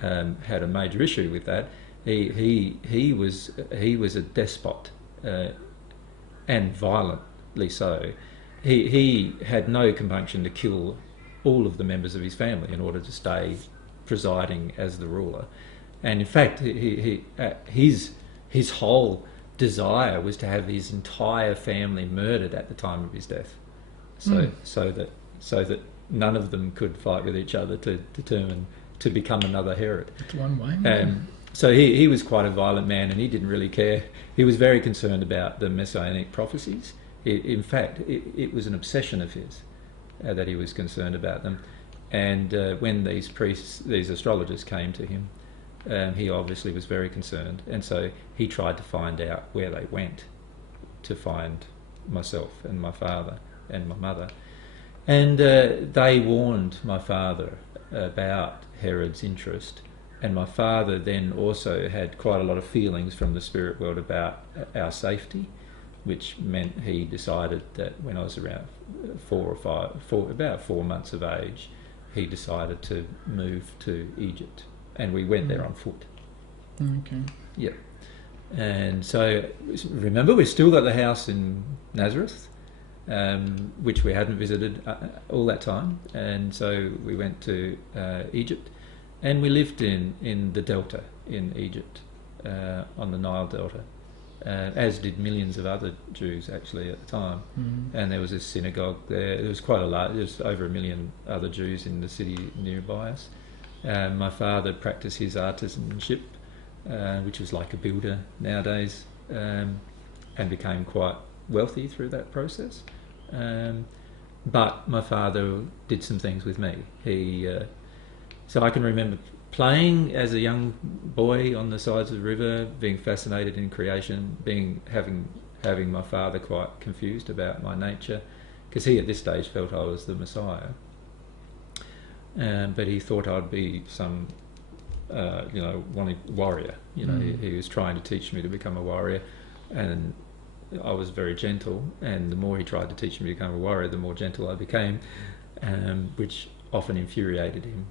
had a major issue with that. He was a despot, and violently so. He had no compunction to kill all of the members of his family in order to stay presiding as the ruler. And in fact, his whole desire was to have his entire family murdered at the time of his death, so that none of them could fight with each other to determine to become another Herod. That's one way. So he was quite a violent man, and he didn't really care. He was very concerned about the messianic prophecies. In fact, it was an obsession of his that he was concerned about them. And when these astrologers came to him, he obviously was very concerned, and so he tried to find out where they went to find myself and my father and my mother. And they warned my father about Herod's interest, and my father then also had quite a lot of feelings from the spirit world about our safety, which meant he decided that when I was around about 4 months of age, he decided to move to Egypt, and we went there on foot. Okay. Yeah. And so, remember, we've still got the house in Nazareth, which we hadn't visited all that time, and so we went to Egypt, and we lived in the Delta in Egypt, on the Nile Delta, as did millions of other Jews actually at the time. And there was a synagogue there. There was there's over 1 million other Jews in the city nearby us. My father practiced his artisanship, which was like a builder nowadays, and became quite wealthy through that process. But my father did some things with me. So I can remember playing as a young boy on the sides of the river, being fascinated in creation, having my father quite confused about my nature, because he at this stage felt I was the Messiah. But he thought I'd be some, warrior. He was trying to teach me to become a warrior, and I was very gentle. And the more he tried to teach me to become a warrior, the more gentle I became, which often infuriated him.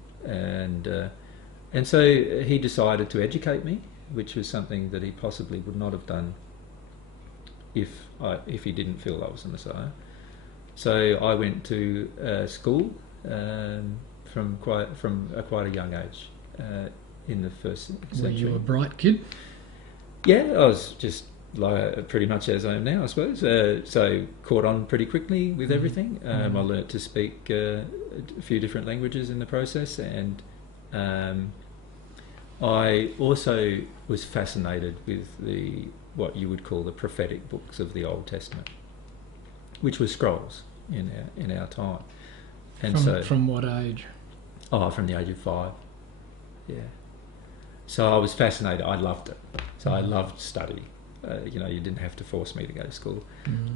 And so he decided to educate me, which was something that he possibly would not have done if he didn't feel I was the Messiah. So I went to school from quite a young age in the first century. Were you a bright kid? Yeah, I was just pretty much as I am now, I suppose. So caught on pretty quickly with everything. I learnt to speak a few different languages in the process, and I also was fascinated with what you would call the prophetic books of the Old Testament, which were scrolls in our time. And from what age? Oh, from the age of 5. Yeah. So I was fascinated. I loved it. So I loved study. You didn't have to force me to go to school.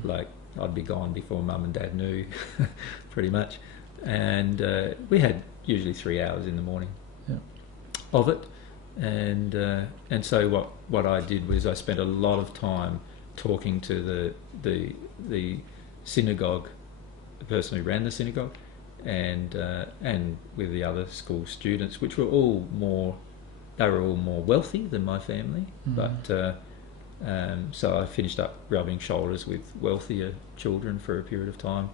Like, I'd be gone before Mum and Dad knew, pretty much. And we had usually 3 hours in the morning of it. And so what I did was I spent a lot of time talking to the synagogue the person who ran the synagogue, and with the other school students, which were all more, they were all more wealthy than my family, but so I finished up rubbing shoulders with wealthier children for a period of time.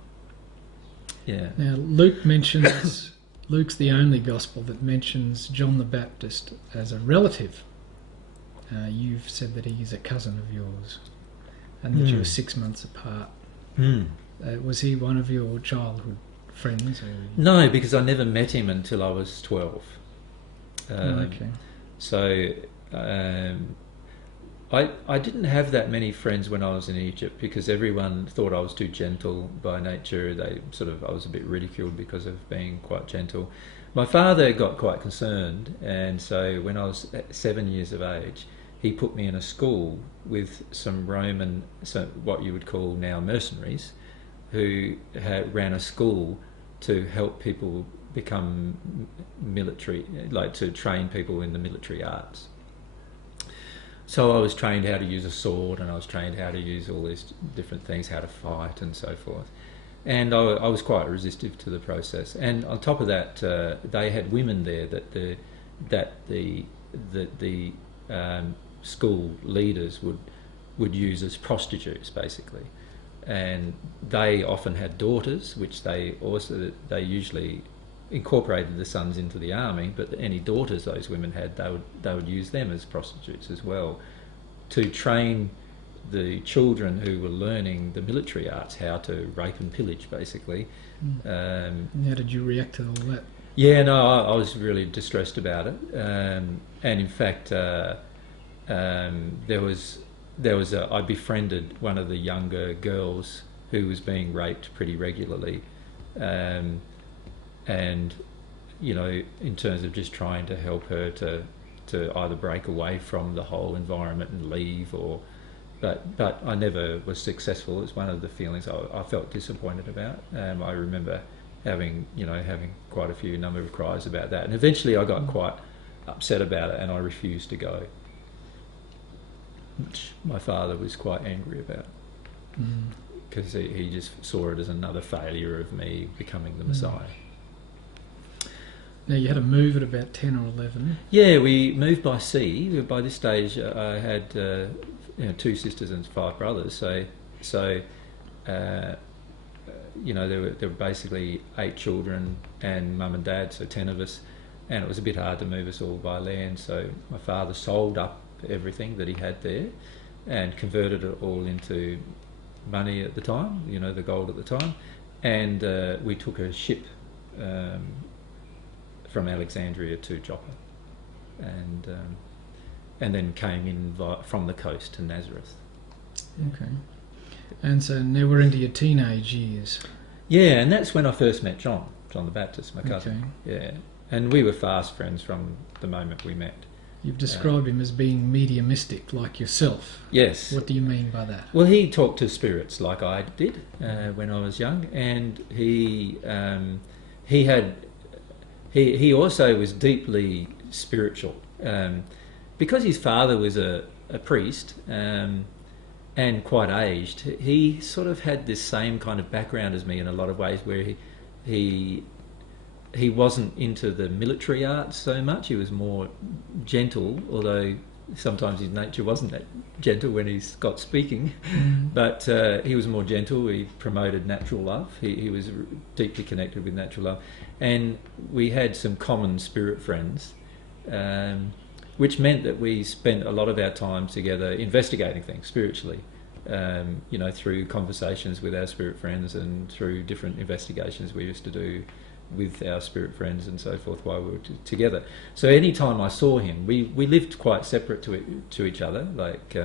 Yeah. Now, Luke mentions, Luke's the only gospel that mentions John the Baptist as a relative. You've said that he's a cousin of yours and that you were 6 months apart. Was he one of your childhood friends? Or? No, because I never met him until I was 12. Okay. So I didn't have that many friends when I was in Egypt because everyone thought I was too gentle by nature. I was a bit ridiculed because of being quite gentle. My father got quite concerned, and so when I was 7 years of age, he put me in a school with some Roman, what you would call now mercenaries, who ran a school to help people become military, like to train people in the military arts. So I was trained how to use a sword, and I was trained how to use all these different things, how to fight and so forth. And I was quite resistive to the process. And on top of that, they had women there that the school leaders would use as prostitutes, basically. And they often had daughters, which they usually incorporated the sons into the army, but any daughters those women had, they would use them as prostitutes as well, to train the children who were learning the military arts how to rape and pillage, basically. How did you react to all that? Yeah, no, I was really distressed about it, and in fact, I befriended one of the younger girls who was being raped pretty regularly, and you know, in terms of just trying to help her to either break away from the whole environment and leave, but I never was successful. It's one of the feelings I felt disappointed about. I remember having quite a number of cries about that, and eventually I got quite upset about it, and I refused to go, which my father was quite angry about, because he just saw it as another failure of me becoming the Messiah. Now, you had to move at about 10 or 11. Yeah, we moved by sea. By this stage, I had 2 sisters and 5 brothers. So there were basically 8 children and mum and dad, so 10 of us, and it was a bit hard to move us all by land. So my father sold up everything that he had there and converted it all into money at the time, the gold at the time, and we took a ship from Alexandria to Joppa, and then came in from the coast to Nazareth. Okay. And so now we're into your teenage years. Yeah, and that's when I first met John the Baptist, my cousin. Okay. Yeah, and we were fast friends from the moment we met. You've described him as being mediumistic, like yourself. Yes. What do you mean by that? Well, he talked to spirits like I did when I was young, and he also was deeply spiritual, because his father was a priest and quite aged. He sort of had this same kind of background as me in a lot of ways, where he wasn't into the military arts so much. He was more gentle, although sometimes his nature wasn't that gentle when he got speaking. But he was more gentle. He promoted natural love. He was deeply connected with natural love. And we had some common spirit friends, which meant that we spent a lot of our time together investigating things spiritually, through conversations with our spirit friends and through different investigations we used to do with our spirit friends and so forth while we were together. So any time I saw him, we lived quite separate to each other, like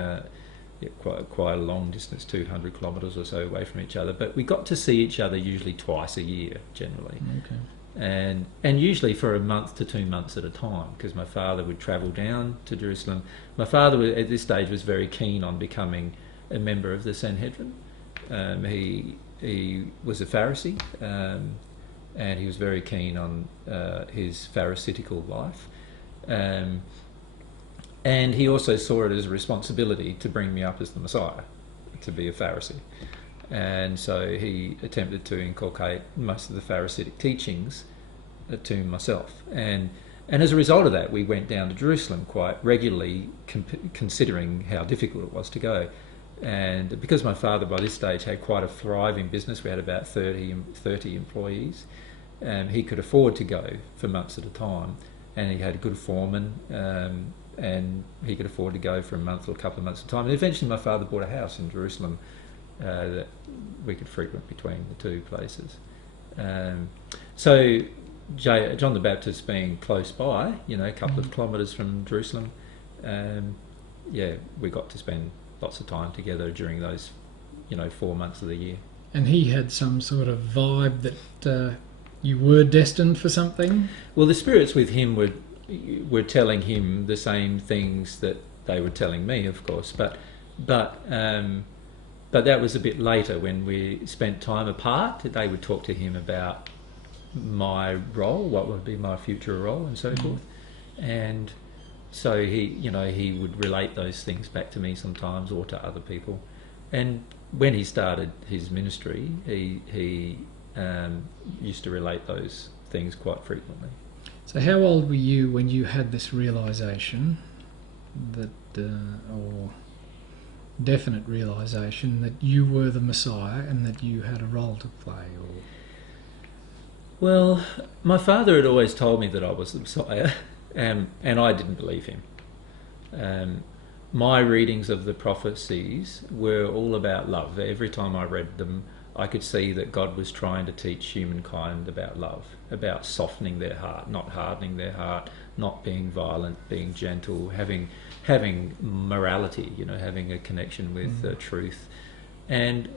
quite a long distance, 200 kilometres or so away from each other, but we got to see each other usually twice a year generally. Okay. And usually for a month to 2 months at a time, because my father would travel down to Jerusalem. My father at this stage was very keen on becoming a member of the Sanhedrin. He was a Pharisee, and he was very keen on his Pharisaical life. And he also saw it as a responsibility to bring me up as the Messiah, to be a Pharisee. and so he attempted to inculcate most of the Pharisaic teachings to myself. And as a result of that, we went down to Jerusalem quite regularly, considering how difficult it was to go. And because my father by this stage had quite a thriving business, we had about 30 employees, he could afford to go for months at a time, and he had a good foreman, and he could afford to go for a month or a couple of months at a time. And eventually my father bought a house in Jerusalem that we could frequent between the two places. So John the Baptist being close by, a couple of kilometres from Jerusalem, we got to spend lots of time together during those, 4 months of the year. And he had some sort of vibe that you were destined for something? Well, the spirits with him were telling him the same things that they were telling me, of course, but that was a bit later when we spent time apart. They would talk to him about my role, what would be my future role, and so forth. And so he would relate those things back to me sometimes, or to other people. And when he started his ministry, he used to relate those things quite frequently. So how old were you when you had this realisation that, or definite realisation that you were the Messiah and that you had a role to play? Or Well, my father had always told me that I was the Messiah, and I didn't believe him. My readings of the prophecies were all about love. Every time I read them, I could see that God was trying to teach humankind about love, about softening their heart, not hardening their heart, not being violent, being gentle, having morality, having a connection with truth. And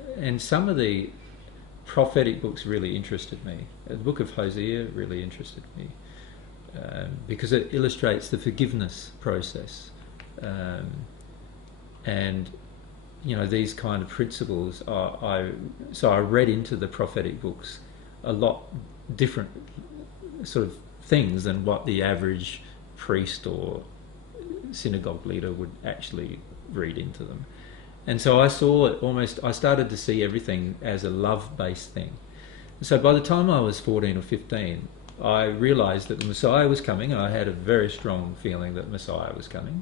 some of the prophetic books really interested me. The book of Hosea really interested me because it illustrates the forgiveness process. And these kind of principles so I read into the prophetic books a lot different sort of things than what the average priest or synagogue leader would actually read into them. And so I started to see everything as a love-based thing. So by the time I was 14 or 15, I realised that the Messiah was coming, and I had a very strong feeling that Messiah was coming.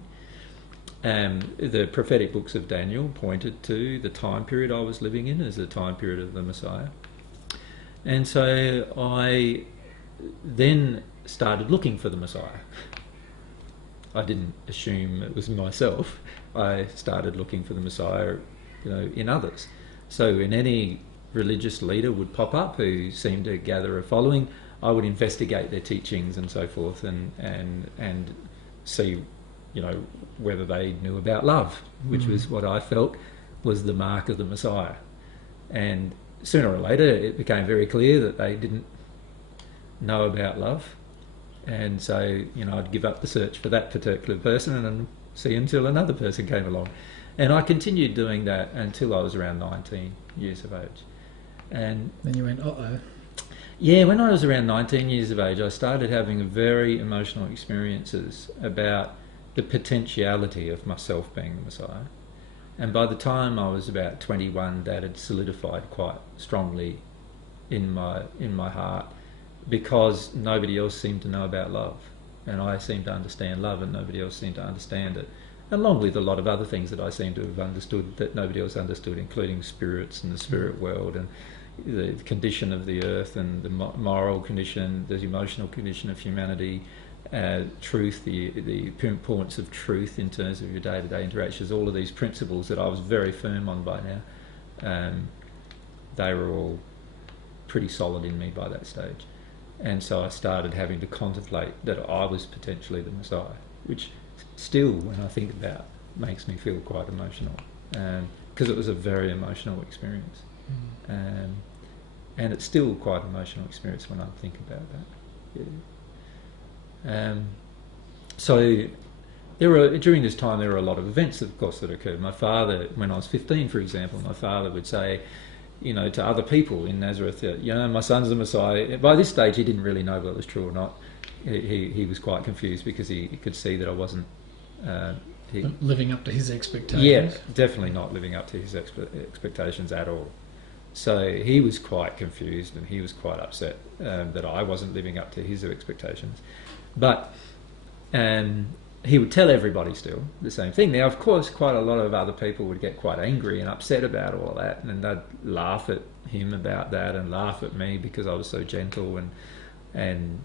The prophetic books of Daniel pointed to the time period I was living in as the time period of the Messiah. And so I then started looking for the Messiah. I didn't assume it was myself. I started looking for the Messiah, in others. So when any religious leader would pop up who seemed to gather a following, I would investigate their teachings and so forth, and see, whether they knew about love, which was what I felt was the mark of the Messiah. And sooner or later, it became very clear that they didn't know about love. And so, I'd give up the search for that particular person and see until another person came along. And I continued doing that until I was around 19 years of age. And then you went, uh-oh. Yeah, when I was around 19 years of age, I started having very emotional experiences about the potentiality of myself being the Messiah. And by the time I was about 21, that had solidified quite strongly in my heart, because nobody else seemed to know about love, and I seemed to understand love and nobody else seemed to understand it, along with a lot of other things that I seemed to have understood that nobody else understood, including spirits and the spirit world, and the condition of the earth, and the moral condition, the emotional condition of humanity, truth, the importance of truth in terms of your day-to-day interactions. All of these principles that I was very firm on by now, they were all pretty solid in me by that stage. And so I started having to contemplate that I was potentially the Messiah, which still, when I think about, makes me feel quite emotional, because it was a very emotional experience. And it's still quite an emotional experience when I think about that. Yeah. So during this time there were a lot of events, of course, that occurred. My father, when I was 15, for example, my father would say, to other people in Nazareth, my son's the Messiah. By this stage, he didn't really know whether it was true or not. He was quite confused because he could see that I wasn't living up to his expectations. Yeah, definitely not living up to his expectations at all. So he was quite confused and he was quite upset that I wasn't living up to his expectations. But he would tell everybody still the same thing. Now, of course, quite a lot of other people would get quite angry and upset about all of that, and they'd laugh at him about that and laugh at me because I was so gentle and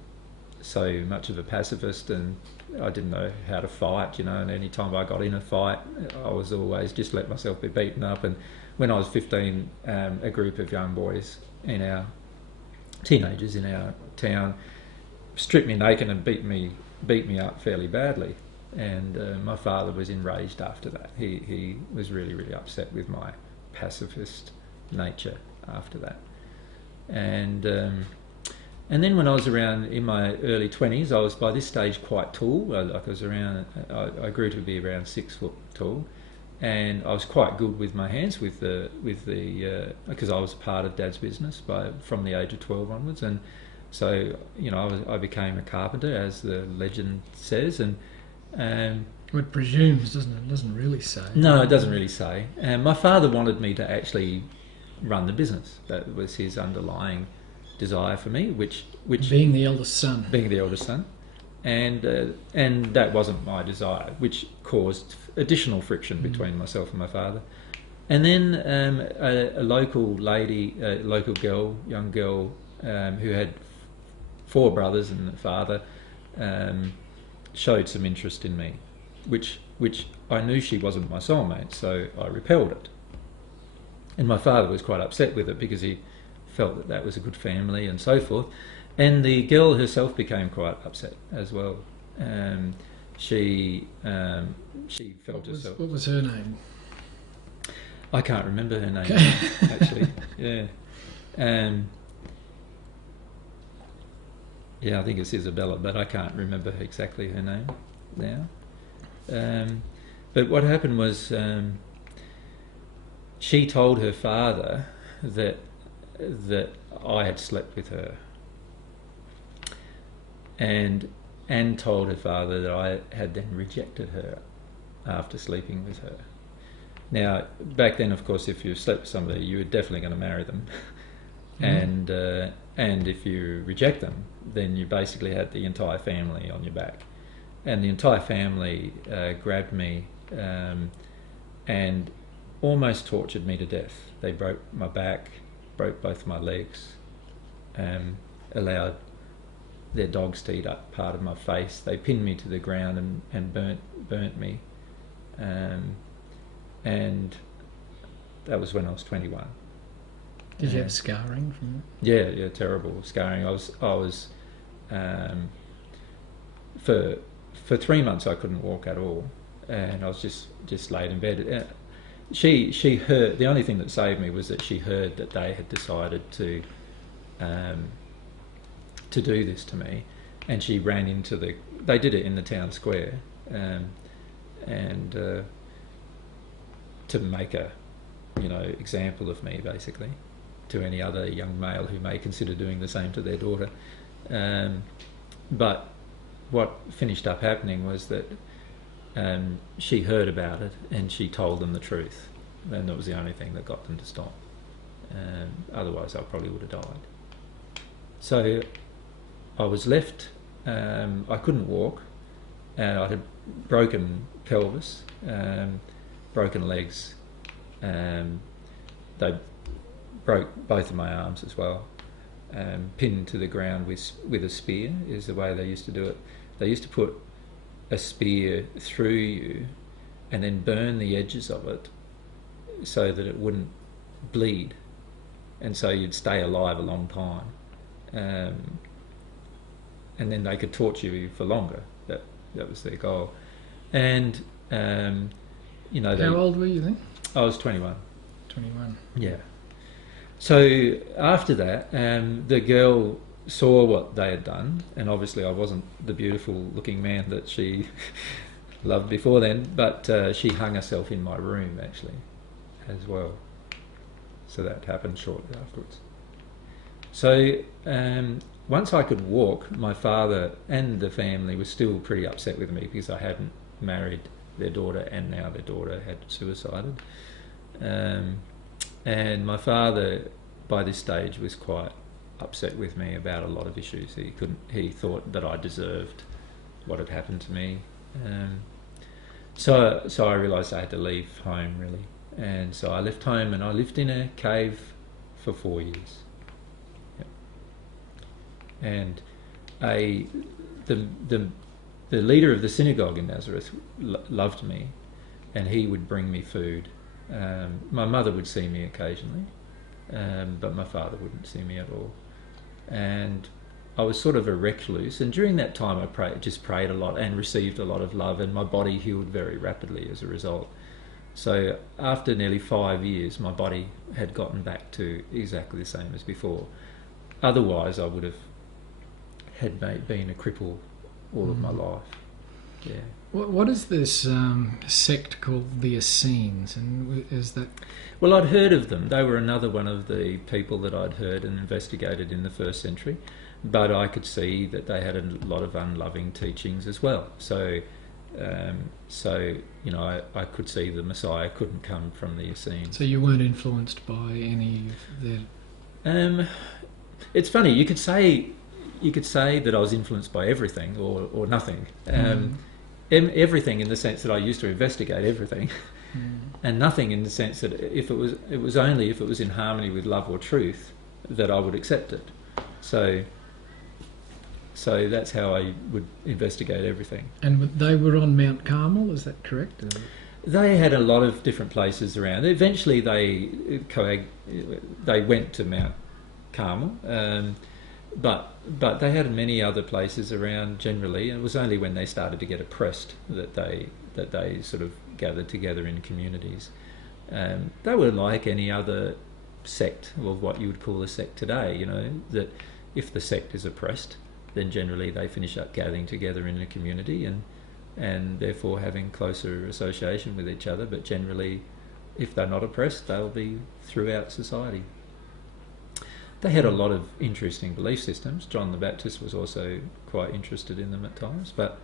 so much of a pacifist, and I didn't know how to fight, and any time I got in a fight, I was always just let myself be beaten up. And when I was 15, a group of young boys teenagers in our town, stripped me naked and beat me up fairly badly. And my father was enraged after that. He was really, really upset with my pacifist nature after that. And then when I was around in my early 20s, I was by this stage quite tall. I grew to be around 6 foot tall, and I was quite good with my hands because I was part of Dad's business from the age of 12 onwards. And so I became a carpenter, as the legend says, and it presumes, doesn't it? It doesn't really say. No, it doesn't really say. And my father wanted me to actually run the business. That was his underlying desire for me, which being the eldest son, and that wasn't my desire, which caused additional friction between myself and my father. And then a local lady, a local girl, young girl, who had 4 brothers and a father, showed some interest in me, which I knew she wasn't my soulmate, so I repelled it. And my father was quite upset with it because he felt that was a good family and so forth. And the girl herself became quite upset as well. She felt herself... What was her name? I can't remember her name, actually. Yeah. Yeah, I think it's Isabella, but I can't remember exactly her name now. But what happened was she told her father that I had slept with her, and told her father that I had then rejected her after sleeping with her. Now, back then, of course, if you slept with somebody, you were definitely going to marry them. And if you reject them, then you basically had the entire family on your back. And the entire family grabbed me and almost tortured me to death. They broke my back, broke both my legs, allowed their dogs to eat up part of my face. They pinned me to the ground and burnt me. And that was when I was 21. Did you have scarring from it? Yeah, terrible scarring. I was for 3 months I couldn't walk at all, and I was just laid in bed. She heard. The only thing that saved me was that she heard that they had decided to do this to me, and she ran into They did it in the town square, and to make a example of me, basically, to any other young male who may consider doing the same to their daughter. But what finished up happening was that she heard about it and she told them the truth, and that was the only thing that got them to stop. Otherwise I probably would have died. So I was left, I couldn't walk, I had broken pelvis, broken legs, they broke both of my arms as well, pinned to the ground with a spear is the way they used to do it. They used to put a spear through you and then burn the edges of it so that it wouldn't bleed, and so you'd stay alive a long time, and then they could torture you for longer. That was their goal. And How old were you then? I was 21. 21. Yeah. So after that, the girl saw what they had done, and obviously I wasn't the beautiful looking man that she loved before then, but she hung herself in my room actually as well. So that happened shortly afterwards. So once I could walk, my father and the family were still pretty upset with me because I hadn't married their daughter, and now their daughter had suicided. And my father by this stage was quite upset with me about a lot of issues. He thought that I deserved what had happened to me. So I realised I had to leave home, really. And so I left home and I lived in a cave for 4 years. Yep. And the leader of the synagogue in Nazareth loved me, and he would bring me food. My mother would see me occasionally, but my father wouldn't see me at all. And I was sort of a recluse, and during that time I prayed a lot and received a lot of love, and my body healed very rapidly as a result. So after nearly 5 years, my body had gotten back to exactly the same as before. Otherwise, I would have been a cripple all of my life. Yeah. What is this sect called the Essenes, and is that? Well, I'd heard of them. They were another one of the people that I'd heard and investigated in the 1st century, but I could see that they had a lot of unloving teachings as well. So you know, I could see the Messiah couldn't come from the Essenes. So you weren't influenced by any of their... It's funny. You could say that I was influenced by everything or nothing. Everything in the sense that I used to investigate everything, and nothing in the sense that it was only if it was in harmony with love or truth that I would accept it. So that's how I would investigate everything. And they were on Mount Carmel, is that correct? They had a lot of different places around. Eventually they went to Mount Carmel, but they had many other places around generally, and it was only when they started to get oppressed that they sort of gathered together in communities. They were like any other sect, or what you would call a sect today, you know, that if the sect is oppressed, then generally they finish up gathering together in a community and therefore having closer association with each other. But generally, if they're not oppressed, they'll be throughout society. They had a lot of interesting belief systems. John the Baptist was also quite interested in them at times, but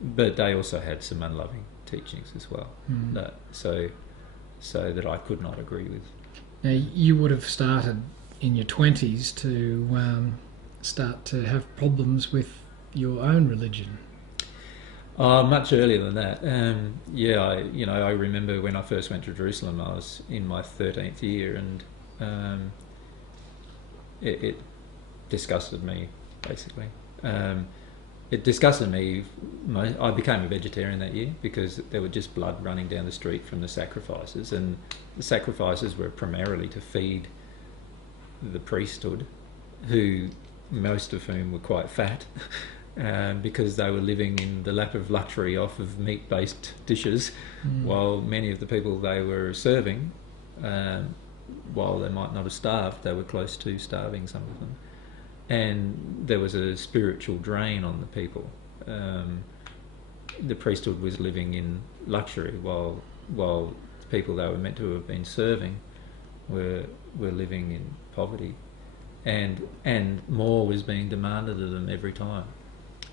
they also had some unloving teachings as well. So that I could not agree with. Now, you would have started in your 20s to start to have problems with your own religion. Much earlier than that. I remember when I first went to Jerusalem, I was in my 13th year, and it disgusted me, basically. It disgusted me. I became a vegetarian that year because there was just blood running down the street from the sacrifices, and the sacrifices were primarily to feed the priesthood, who most of whom were quite fat, because they were living in the lap of luxury off of meat-based dishes, while many of the people they were serving, while they might not have starved, they were close to starving, some of them. And there was a spiritual drain on the people. The priesthood was living in luxury, while the people they were meant to have been serving were living in poverty, and more was being demanded of them every time.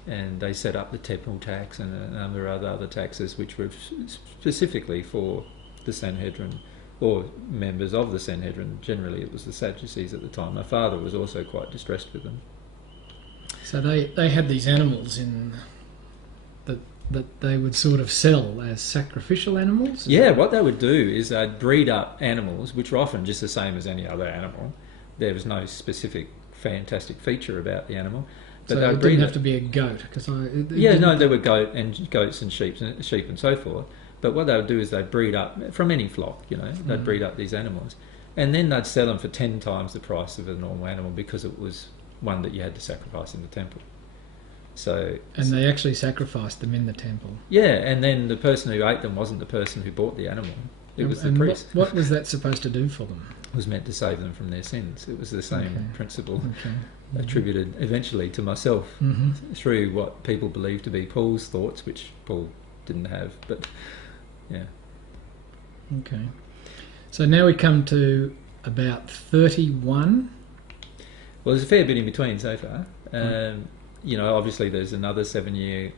And they set up the temple tax and a number of other taxes which were specifically for the Sanhedrin, or members of the Sanhedrin. Generally it was the Sadducees at the time. My father was also quite distressed with them. So they had these animals in that they would sort of sell as sacrificial animals? Yeah, what they would do is they'd breed up animals which were often just the same as any other animal. There was no specific fantastic feature about the animal. But so it didn't have to be a goat? There were goats and sheep and so forth. But what they would do is they'd breed up, from any flock, you know, they'd breed up these animals. And then they'd sell them for 10 times the price of a normal animal because it was one that you had to sacrifice in the temple. And they actually sacrificed them in the temple? Yeah, and then the person who ate them wasn't the person who bought the animal. It was the priest. What was that supposed to do for them? It was meant to save them from their sins. It was the same principle attributed eventually to myself through what people believed to be Paul's thoughts, which Paul didn't have, but yeah. Okay. So now we come to about 31. Well, there's a fair bit in between so far. You know, obviously there's another 9-year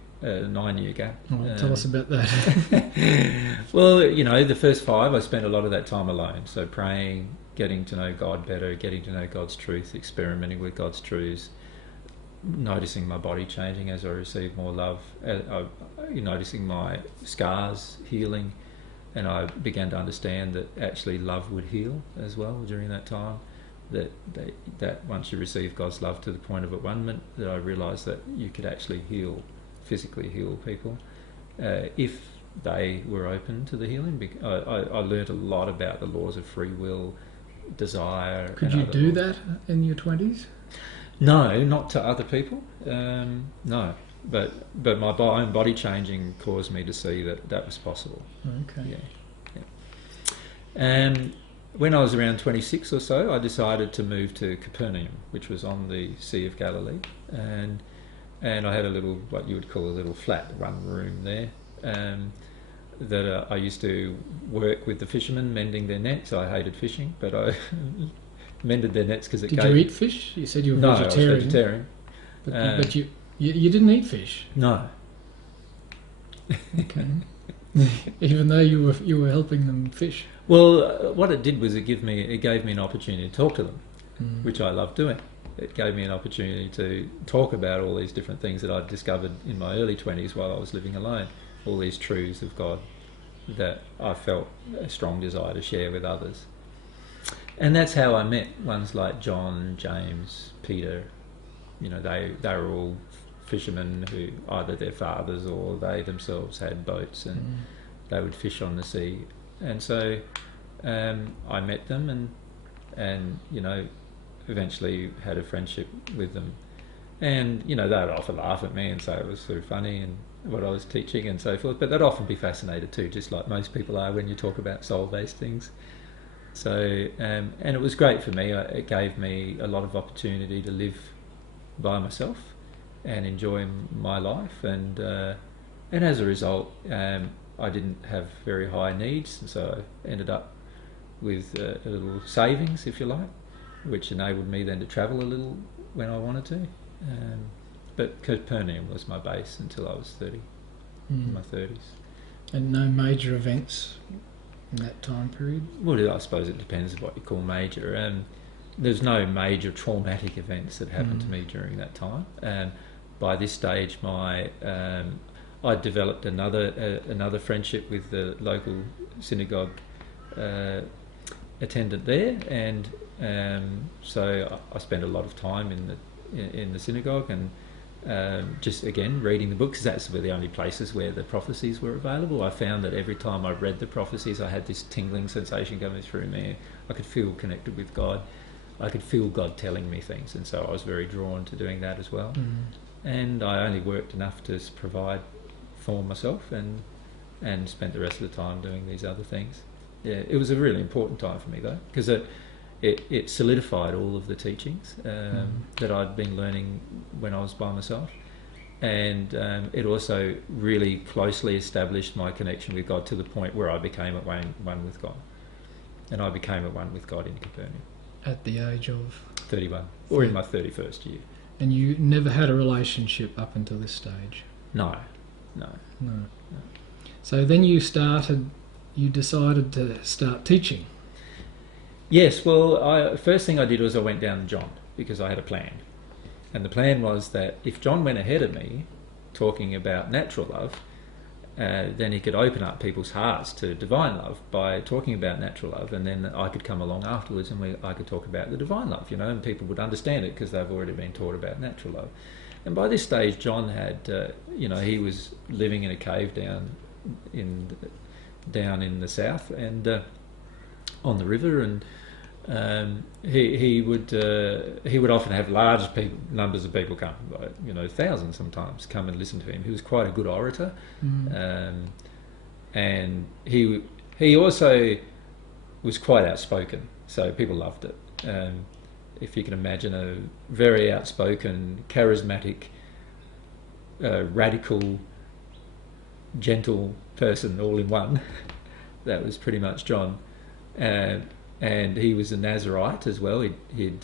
gap. Well, tell us about that. Well, you know, the first 5 I spent a lot of that time alone, so praying, getting to know God better, getting to know God's truth, experimenting with God's truths, noticing my body changing as I received more love, noticing my scars healing, and I began to understand that actually love would heal as well during that time. That once you receive God's love to the point of at-one-ment, that I realised that you could actually physically heal people, if they were open to the healing. I learned a lot about the laws of free will, desire. Could you do that in your 20s? No, not to other people. No, but my own body changing caused me to see that was possible. Okay. Yeah. When I was around 26 or so, I decided to move to Capernaum, which was on the Sea of Galilee, and I had a little, what you would call a little flat, one room there, that I used to work with the fishermen mending their nets. I hated fishing, but I mended their nets because it Did you eat fish? You said you were vegetarian. No, I was vegetarian. But you didn't eat fish? No. Okay. Even though you were helping them fish? Well, what it did was it gave me an opportunity to talk to them, which I loved doing. It gave me an opportunity to talk about all these different things that I'd discovered in my early 20s while I was living alone, all these truths of God that I felt a strong desire to share with others. And that's how I met ones like John, James, Peter. They were all fishermen who either their fathers or they themselves had boats, and they would fish on the sea. And so I met them and eventually had a friendship with them. And they'd often laugh at me and say it was sort of funny and what I was teaching and so forth, but they'd often be fascinated too, just like most people are when you talk about soul-based things. So and it was great for me. It gave me a lot of opportunity to live by myself and enjoy my life, and as a result, I didn't have very high needs, and so I ended up with a little savings, if you like, which enabled me then to travel a little when I wanted to. But Capernaum was my base until I was 30, in my 30s. And no major events in that time period? Well, I suppose it depends on what you call major. There's no major traumatic events that happened to me during that time. By this stage, I developed another friendship with the local synagogue attendant there, and so I spent a lot of time in the synagogue and just again reading the books. That's were the only places where the prophecies were available. I found that every time I read the prophecies, I had this tingling sensation going through me. I could feel connected with God. I could feel God telling me things, and so I was very drawn to doing that as well. And I only worked enough to provide for myself, and spent the rest of the time doing these other things. Yeah, it was a really important time for me though, because it solidified all of the teachings that I'd been learning when I was by myself, and it also really closely established my connection with God to the point where I became at one with God, and I became at one with God in Capernaum. At the age of? 31, or in my 31st year. And you never had a relationship up until this stage? No. So then you decided to start teaching? Yes, well, first thing I did was I went down to John, because I had a plan. And the plan was that if John went ahead of me talking about natural love, then he could open up people's hearts to divine love by talking about natural love, and then I could come along afterwards and I could talk about the divine love, and people would understand it because they've already been taught about natural love. And by this stage, John had, he was living in a cave down in the south and on the river, and he would often have large numbers of people come, thousands sometimes, come and listen to him. He was quite a good orator, and he also was quite outspoken, so people loved it. If you can imagine a very outspoken, charismatic, radical, gentle person all in one, that was pretty much John. And he was a Nazarite as well. He'd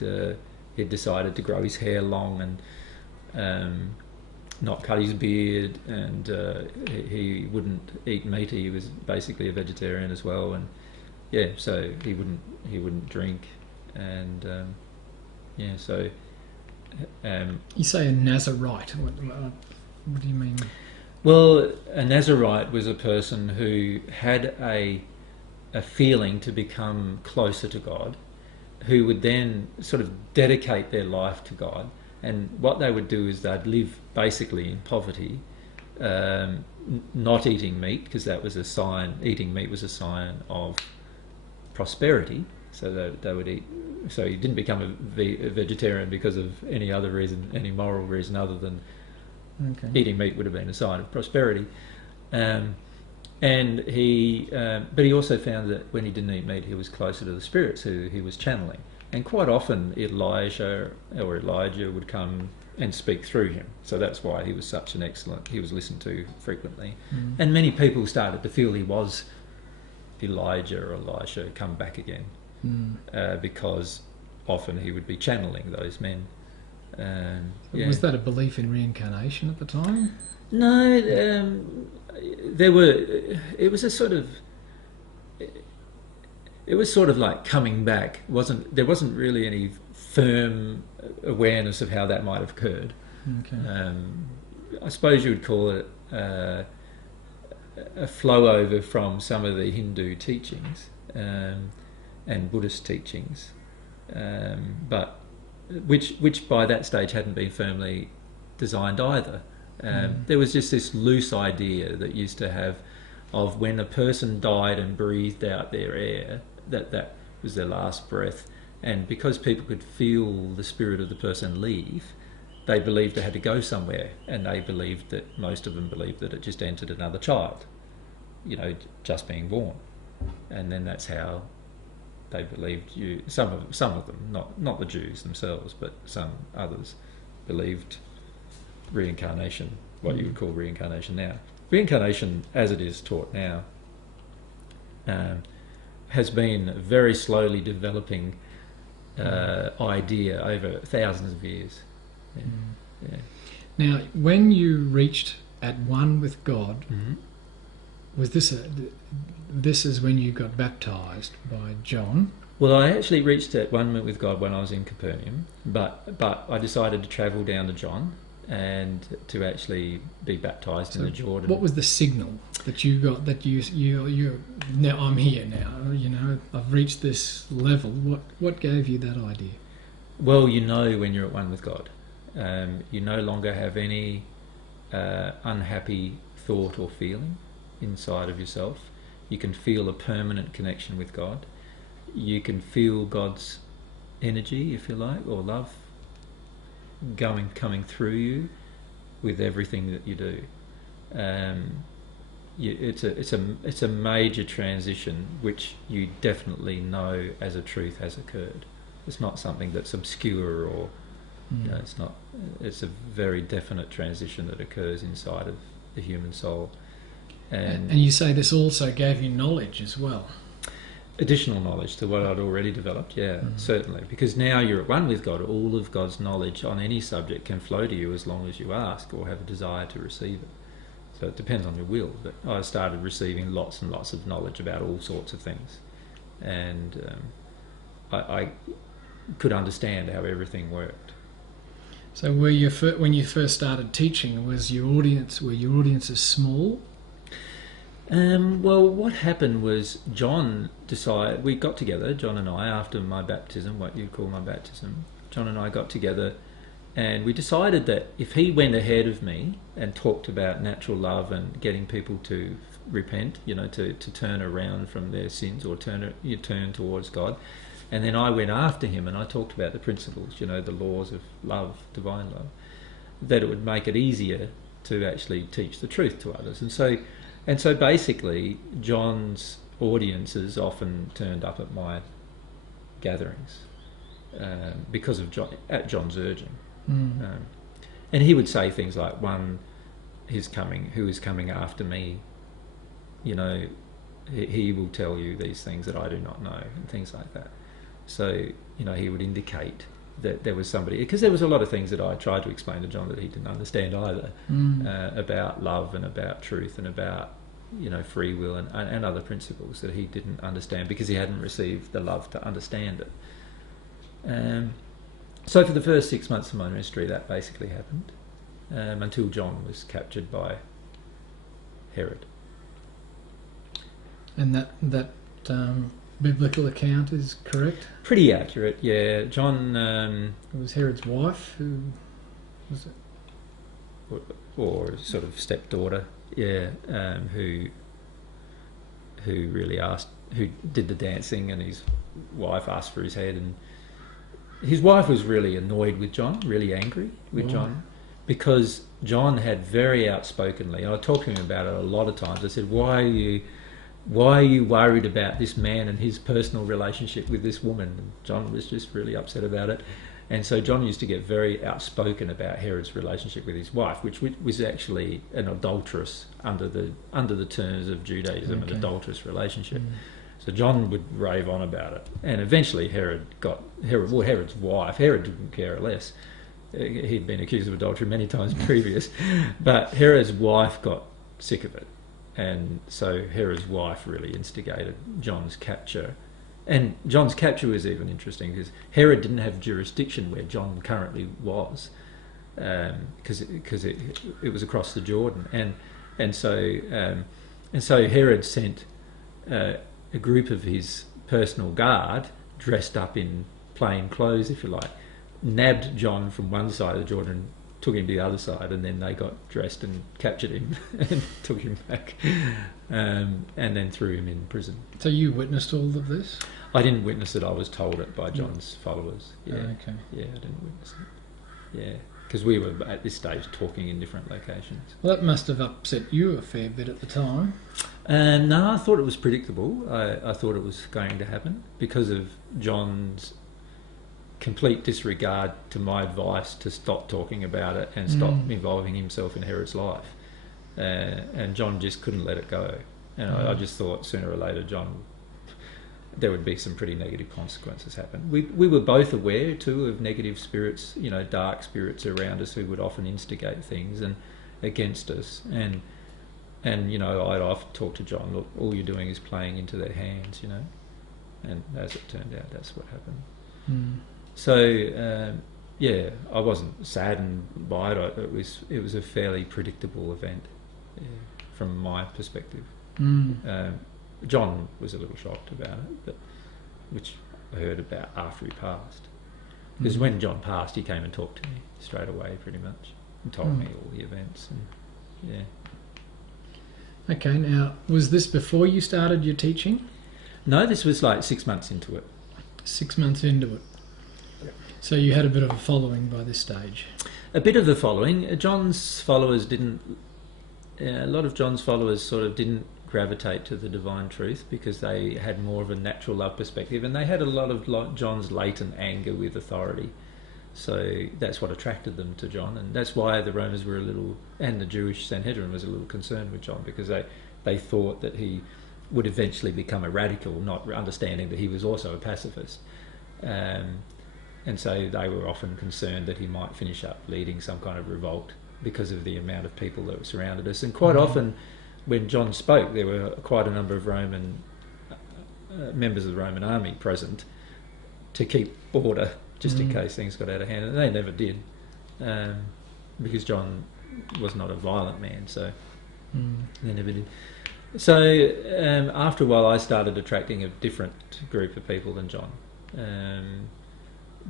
decided to grow his hair long and not cut his beard, and he wouldn't eat meat. He was basically a vegetarian as well, yeah, so he wouldn't drink, and yeah, so You say a Nazarite. What do you mean? well, a Nazarite was a person who had a feeling to become closer to God, who would then sort of dedicate their life to God. And what they would do is they'd live basically in poverty, not eating meat, because that was a sign, eating meat was a sign of prosperity. So they would eat. So you didn't become a vegetarian because of any other reason, any moral reason other than eating meat would have been a sign of prosperity. And but he also found that when he didn't eat meat, he was closer to the spirits who he was channeling. And quite often Elijah would come and speak through him. So that's why he was such an excellent, he was listened to frequently. And many people started to feel he was Elijah or Elisha come back again, because often he would be channeling those men. Yeah. Was that a belief in reincarnation at the time? No, there were. It was a sort of. It was sort of like coming back. There wasn't really any firm awareness of how that might have occurred. Okay. I suppose you would call it a flow over from some of the Hindu teachings and Buddhist teachings, but which by that stage hadn't been firmly designed either. There was just this loose idea that used to have of when a person died and breathed out their air, that was their last breath, and because people could feel the spirit of the person leave, they believed it had to go somewhere, and most of them believed that it just entered another child, just being born, and then that's how they believed some of them, not the Jews themselves, but some others believed reincarnation, what you would call reincarnation now. Reincarnation, as it is taught now, has been a very slowly developing idea over thousands of years. Yeah. Yeah. Now, when you reached at one with God, was this is when you got baptised by John? Well, I actually reached at one with God when I was in Capernaum, but I decided to travel down to John and to actually be baptised in the Jordan. What was the signal that you got that you now I'm here now? I've reached this level. What gave you that idea? Well, when you're at one with God, you no longer have any unhappy thought or feeling inside of yourself. You can feel a permanent connection with God. You can feel God's energy, if you like, or love coming through you with everything that you do. It's a major transition which you definitely know as a truth has occurred. It's not something that's obscure or it's not. It's a very definite transition that occurs inside of the human soul. And you say this also gave you knowledge as well. Additional knowledge to what I'd already developed, certainly. Because now you're at one with God, all of God's knowledge on any subject can flow to you as long as you ask or have a desire to receive it. So it depends on your will. But I started receiving lots and lots of knowledge about all sorts of things. And I could understand how everything worked. So when you first started teaching, were your audiences small? Well, what happened was we got together, John and I, after my baptism, what you'd call my baptism. John and I got together and we decided that if he went ahead of me and talked about natural love and getting people to repent, to turn around from their sins or turn towards God, and then I went after him and I talked about the principles, the laws of love, divine love, that it would make it easier to actually teach the truth to others. And so basically, John's audiences often turned up at my gatherings because of at John's urging. And he would say things like, "One is coming, who is coming after me. He will tell you these things that I do not know," and things like that. So he would indicate that there was somebody, because there was a lot of things that I tried to explain to John that he didn't understand either, about love and about truth and about free will and other principles that he didn't understand because he hadn't received the love to understand it. So for the first 6 months of my ministry, that basically happened until John was captured by Herod. And that biblical account is correct? Pretty accurate, yeah. John... it was Herod's wife who... was it? Or sort of stepdaughter, yeah, who really who did the dancing, and his wife asked for his head, and his wife was really annoyed with John, really angry with John, because John had very outspokenly, and I talked to him about it a lot of times, I said, why are you worried about this man and his personal relationship with this woman? And John was just really upset about it. And so John used to get very outspoken about Herod's relationship with his wife, which was actually an adulterous, under the terms of Judaism, an adulterous relationship. So John would rave on about it. And eventually Herod's wife, Herod didn't care less. He'd been accused of adultery many times previous. But Herod's wife got sick of it. And so Herod's wife really instigated John's capture. And John's capture was even interesting because Herod didn't have jurisdiction where John currently was, because it was across the Jordan, and so Herod sent a group of his personal guard dressed up in plain clothes, if you like, nabbed John from one side of the Jordan, took him to the other side, and then they got dressed and captured him and took him back, and then threw him in prison. So you witnessed all of this? I didn't witness it. I was told it by John's followers. Yeah. Oh, okay. Yeah, I didn't witness it. Yeah, because we were at this stage talking in different locations. Well, that must have upset you a fair bit at the time. No, I thought it was predictable. I thought it was going to happen because of John's complete disregard to my advice to stop talking about it and stop involving himself in Herod's life. And John just couldn't let it go. And I just thought sooner or later there would be some pretty negative consequences happen. We were both aware too of negative spirits, dark spirits around us who would often instigate things and against us. And I'd often talk to John, look, all you're doing is playing into their hands, And as it turned out, that's what happened. So I wasn't saddened by it. It was a fairly predictable event from my perspective. John was a little shocked about it, which I heard about after he passed. Because when John passed, he came and talked to me straight away, pretty much, and told me all the events. And Okay, now, was this before you started your teaching? No, this was like 6 months into it. 6 months into it. So you had a bit of a following by this stage. A bit of the following. John's followers a lot of John's followers sort of didn't gravitate to the divine truth because they had more of a natural love perspective, and they had a lot of John's latent anger with authority. So that's what attracted them to John, and that's why the Romans were and the Jewish Sanhedrin was a little concerned with John, because they thought that he would eventually become a radical, not understanding that he was also a pacifist. And so they were often concerned that he might finish up leading some kind of revolt because of the amount of people that surrounded us. And quite often, when John spoke, there were quite a number of Roman members of the Roman army present to keep order, just in case things got out of hand. And they never did, because John was not a violent man, so they never did. So after a while, I started attracting a different group of people than John.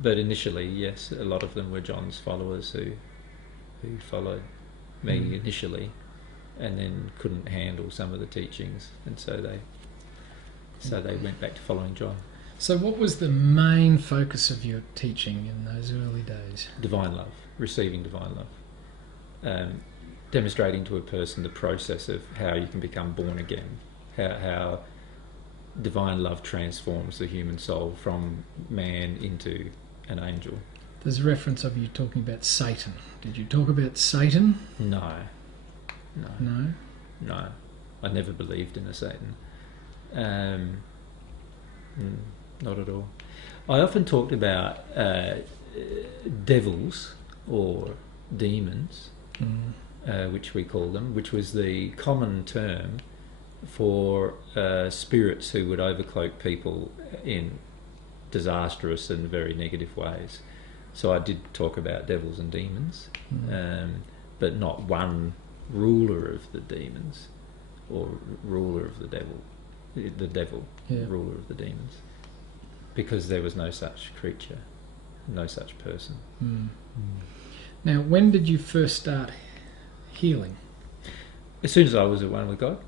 But initially, yes, a lot of them were John's followers who followed me initially, and then couldn't handle some of the teachings, and so they went back to following John. So what was the main focus of your teaching in those early days? Divine love, receiving divine love, demonstrating to a person the process of how you can become born again, how divine love transforms the human soul from man into an angel. There's a reference of you talking about Satan. Did you talk about Satan? No. No? I never believed in a Satan. Not at all. I often talked about devils or demons, which we call them, which was the common term for spirits who would overcloak people in disastrous and very negative ways. So I did talk about devils and demons, but not one ruler of the demons or ruler of the devil, ruler of the demons, because there was no such creature, no such person. Now, when did you first start healing? As soon as I was at one with God,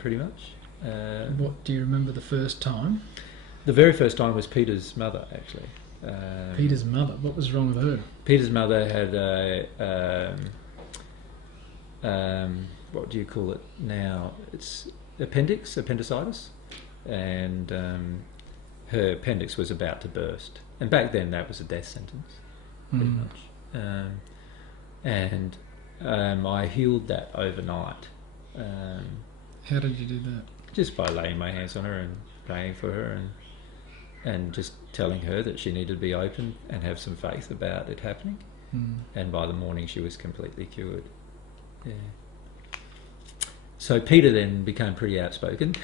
pretty much. What do you remember the first time? The very first time was Peter's mother, actually. Peter's mother. What was wrong with her? Peter's mother had what do you call it now? It's appendicitis, and her appendix was about to burst. And back then, that was a death sentence, pretty much. And I healed that overnight. How did you do that? Just by laying my hands on her and praying for her, and just telling her that she needed to be open and have some faith about it happening. And by the morning she was completely cured. Yeah. So Peter then became pretty outspoken.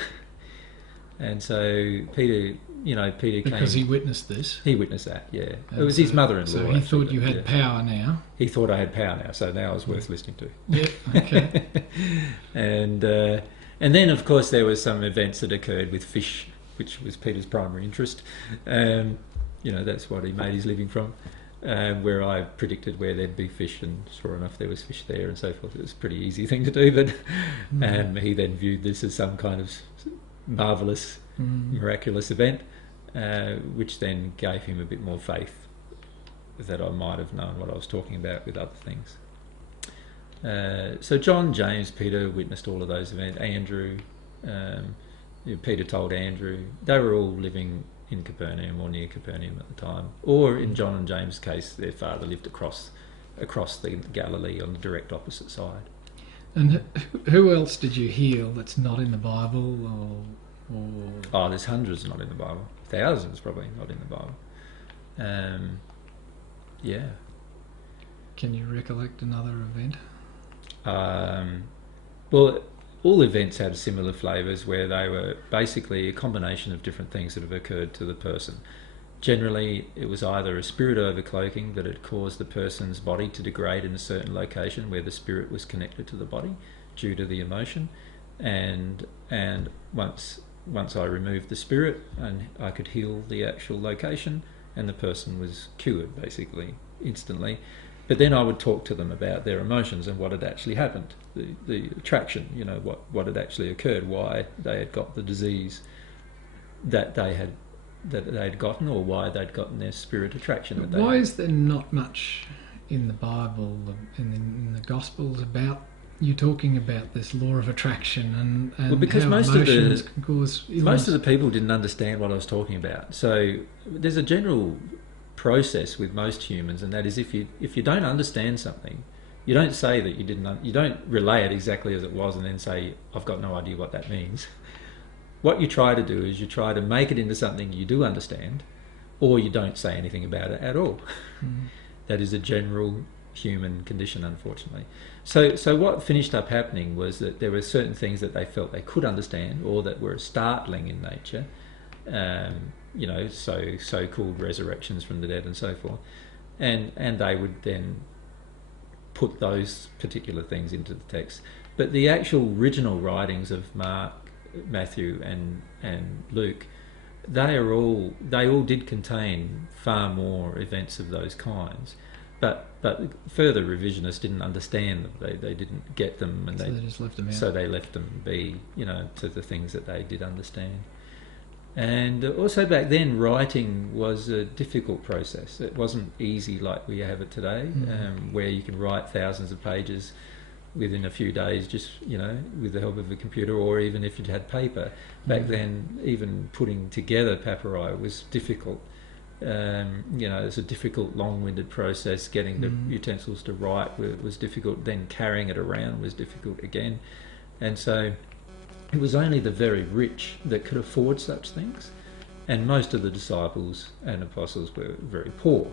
And so Peter came... Because he witnessed this? He witnessed that, yeah. It was his mother-in-law. So he thought you had power now? He thought I had power now, so now I was worth listening to. Yeah, okay. And then, of course, there were some events that occurred with fish, which was Peter's primary interest. That's what he made his living from, where I predicted where there'd be fish, and sure enough there was fish there and so forth. It was a pretty easy thing to do, but he then viewed this as some kind of marvellous, miraculous event, which then gave him a bit more faith that I might have known what I was talking about with other things. So John, James, Peter witnessed all of those events. Andrew, Peter told Andrew. They were all living in Capernaum or near Capernaum at the time. Or in John and James' case, their father lived across the Galilee on the direct opposite side. And who else did you heal that's not in the Bible? Oh, there's hundreds not in the Bible. Thousands probably not in the Bible. Yeah. Can you recollect another event? Well, all events had similar flavours where they were basically a combination of different things that have occurred to the person. Generally, it was either a spirit overcloaking that had caused the person's body to degrade in a certain location where the spirit was connected to the body due to the emotion, and once I removed the spirit, and I could heal the actual location, and the person was cured basically instantly. But then I would talk to them about their emotions and what had actually happened, the attraction, what had actually occurred, why they had got the disease that they had gotten, or why they'd gotten their spirit attraction. Why is there not much in the Bible, in the Gospels, about you talking about this law of attraction and because how emotions can cause illness? Most of the people didn't understand what I was talking about. So there's a general process with most humans, and that is if you don't understand something, you don't say that you didn't. You don't relay it exactly as it was, and then say I've got no idea what that means. What you try to do is you try to make it into something you do understand, or you don't say anything about it at all. That is a general human condition, unfortunately. So what finished up happening was that there were certain things that they felt they could understand, or that were startling in nature. So-called resurrections from the dead and so forth, and they would then put those particular things into the text. But the actual original writings of Mark, Matthew, and Luke, they all did contain far more events of those kinds. But further revisionists didn't understand them. They didn't get them, and so they just left them out. So they left them be, to the things that they did understand. And also back then, writing was a difficult process. It wasn't easy like we have it today, where you can write thousands of pages within a few days, just with the help of a computer, or even if you had paper. Back then, even putting together papyri was difficult. It's a difficult, long-winded process. Getting the utensils to write was difficult. Then carrying it around was difficult again, and so it was only the very rich that could afford such things, and most of the disciples and apostles were very poor,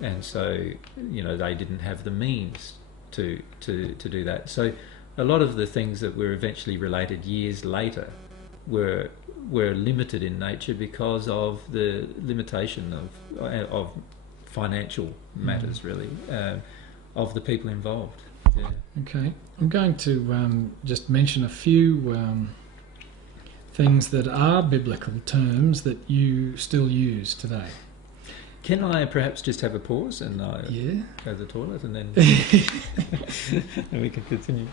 and so they didn't have the means to do that. So a lot of the things that were eventually related years later were limited in nature because of the limitation of financial matters, really, of the people involved. Yeah. Okay, I'm going to just mention a few things that are biblical terms that you still use today. Can I perhaps just have a pause and Yeah. go to the toilet and then and we can continue?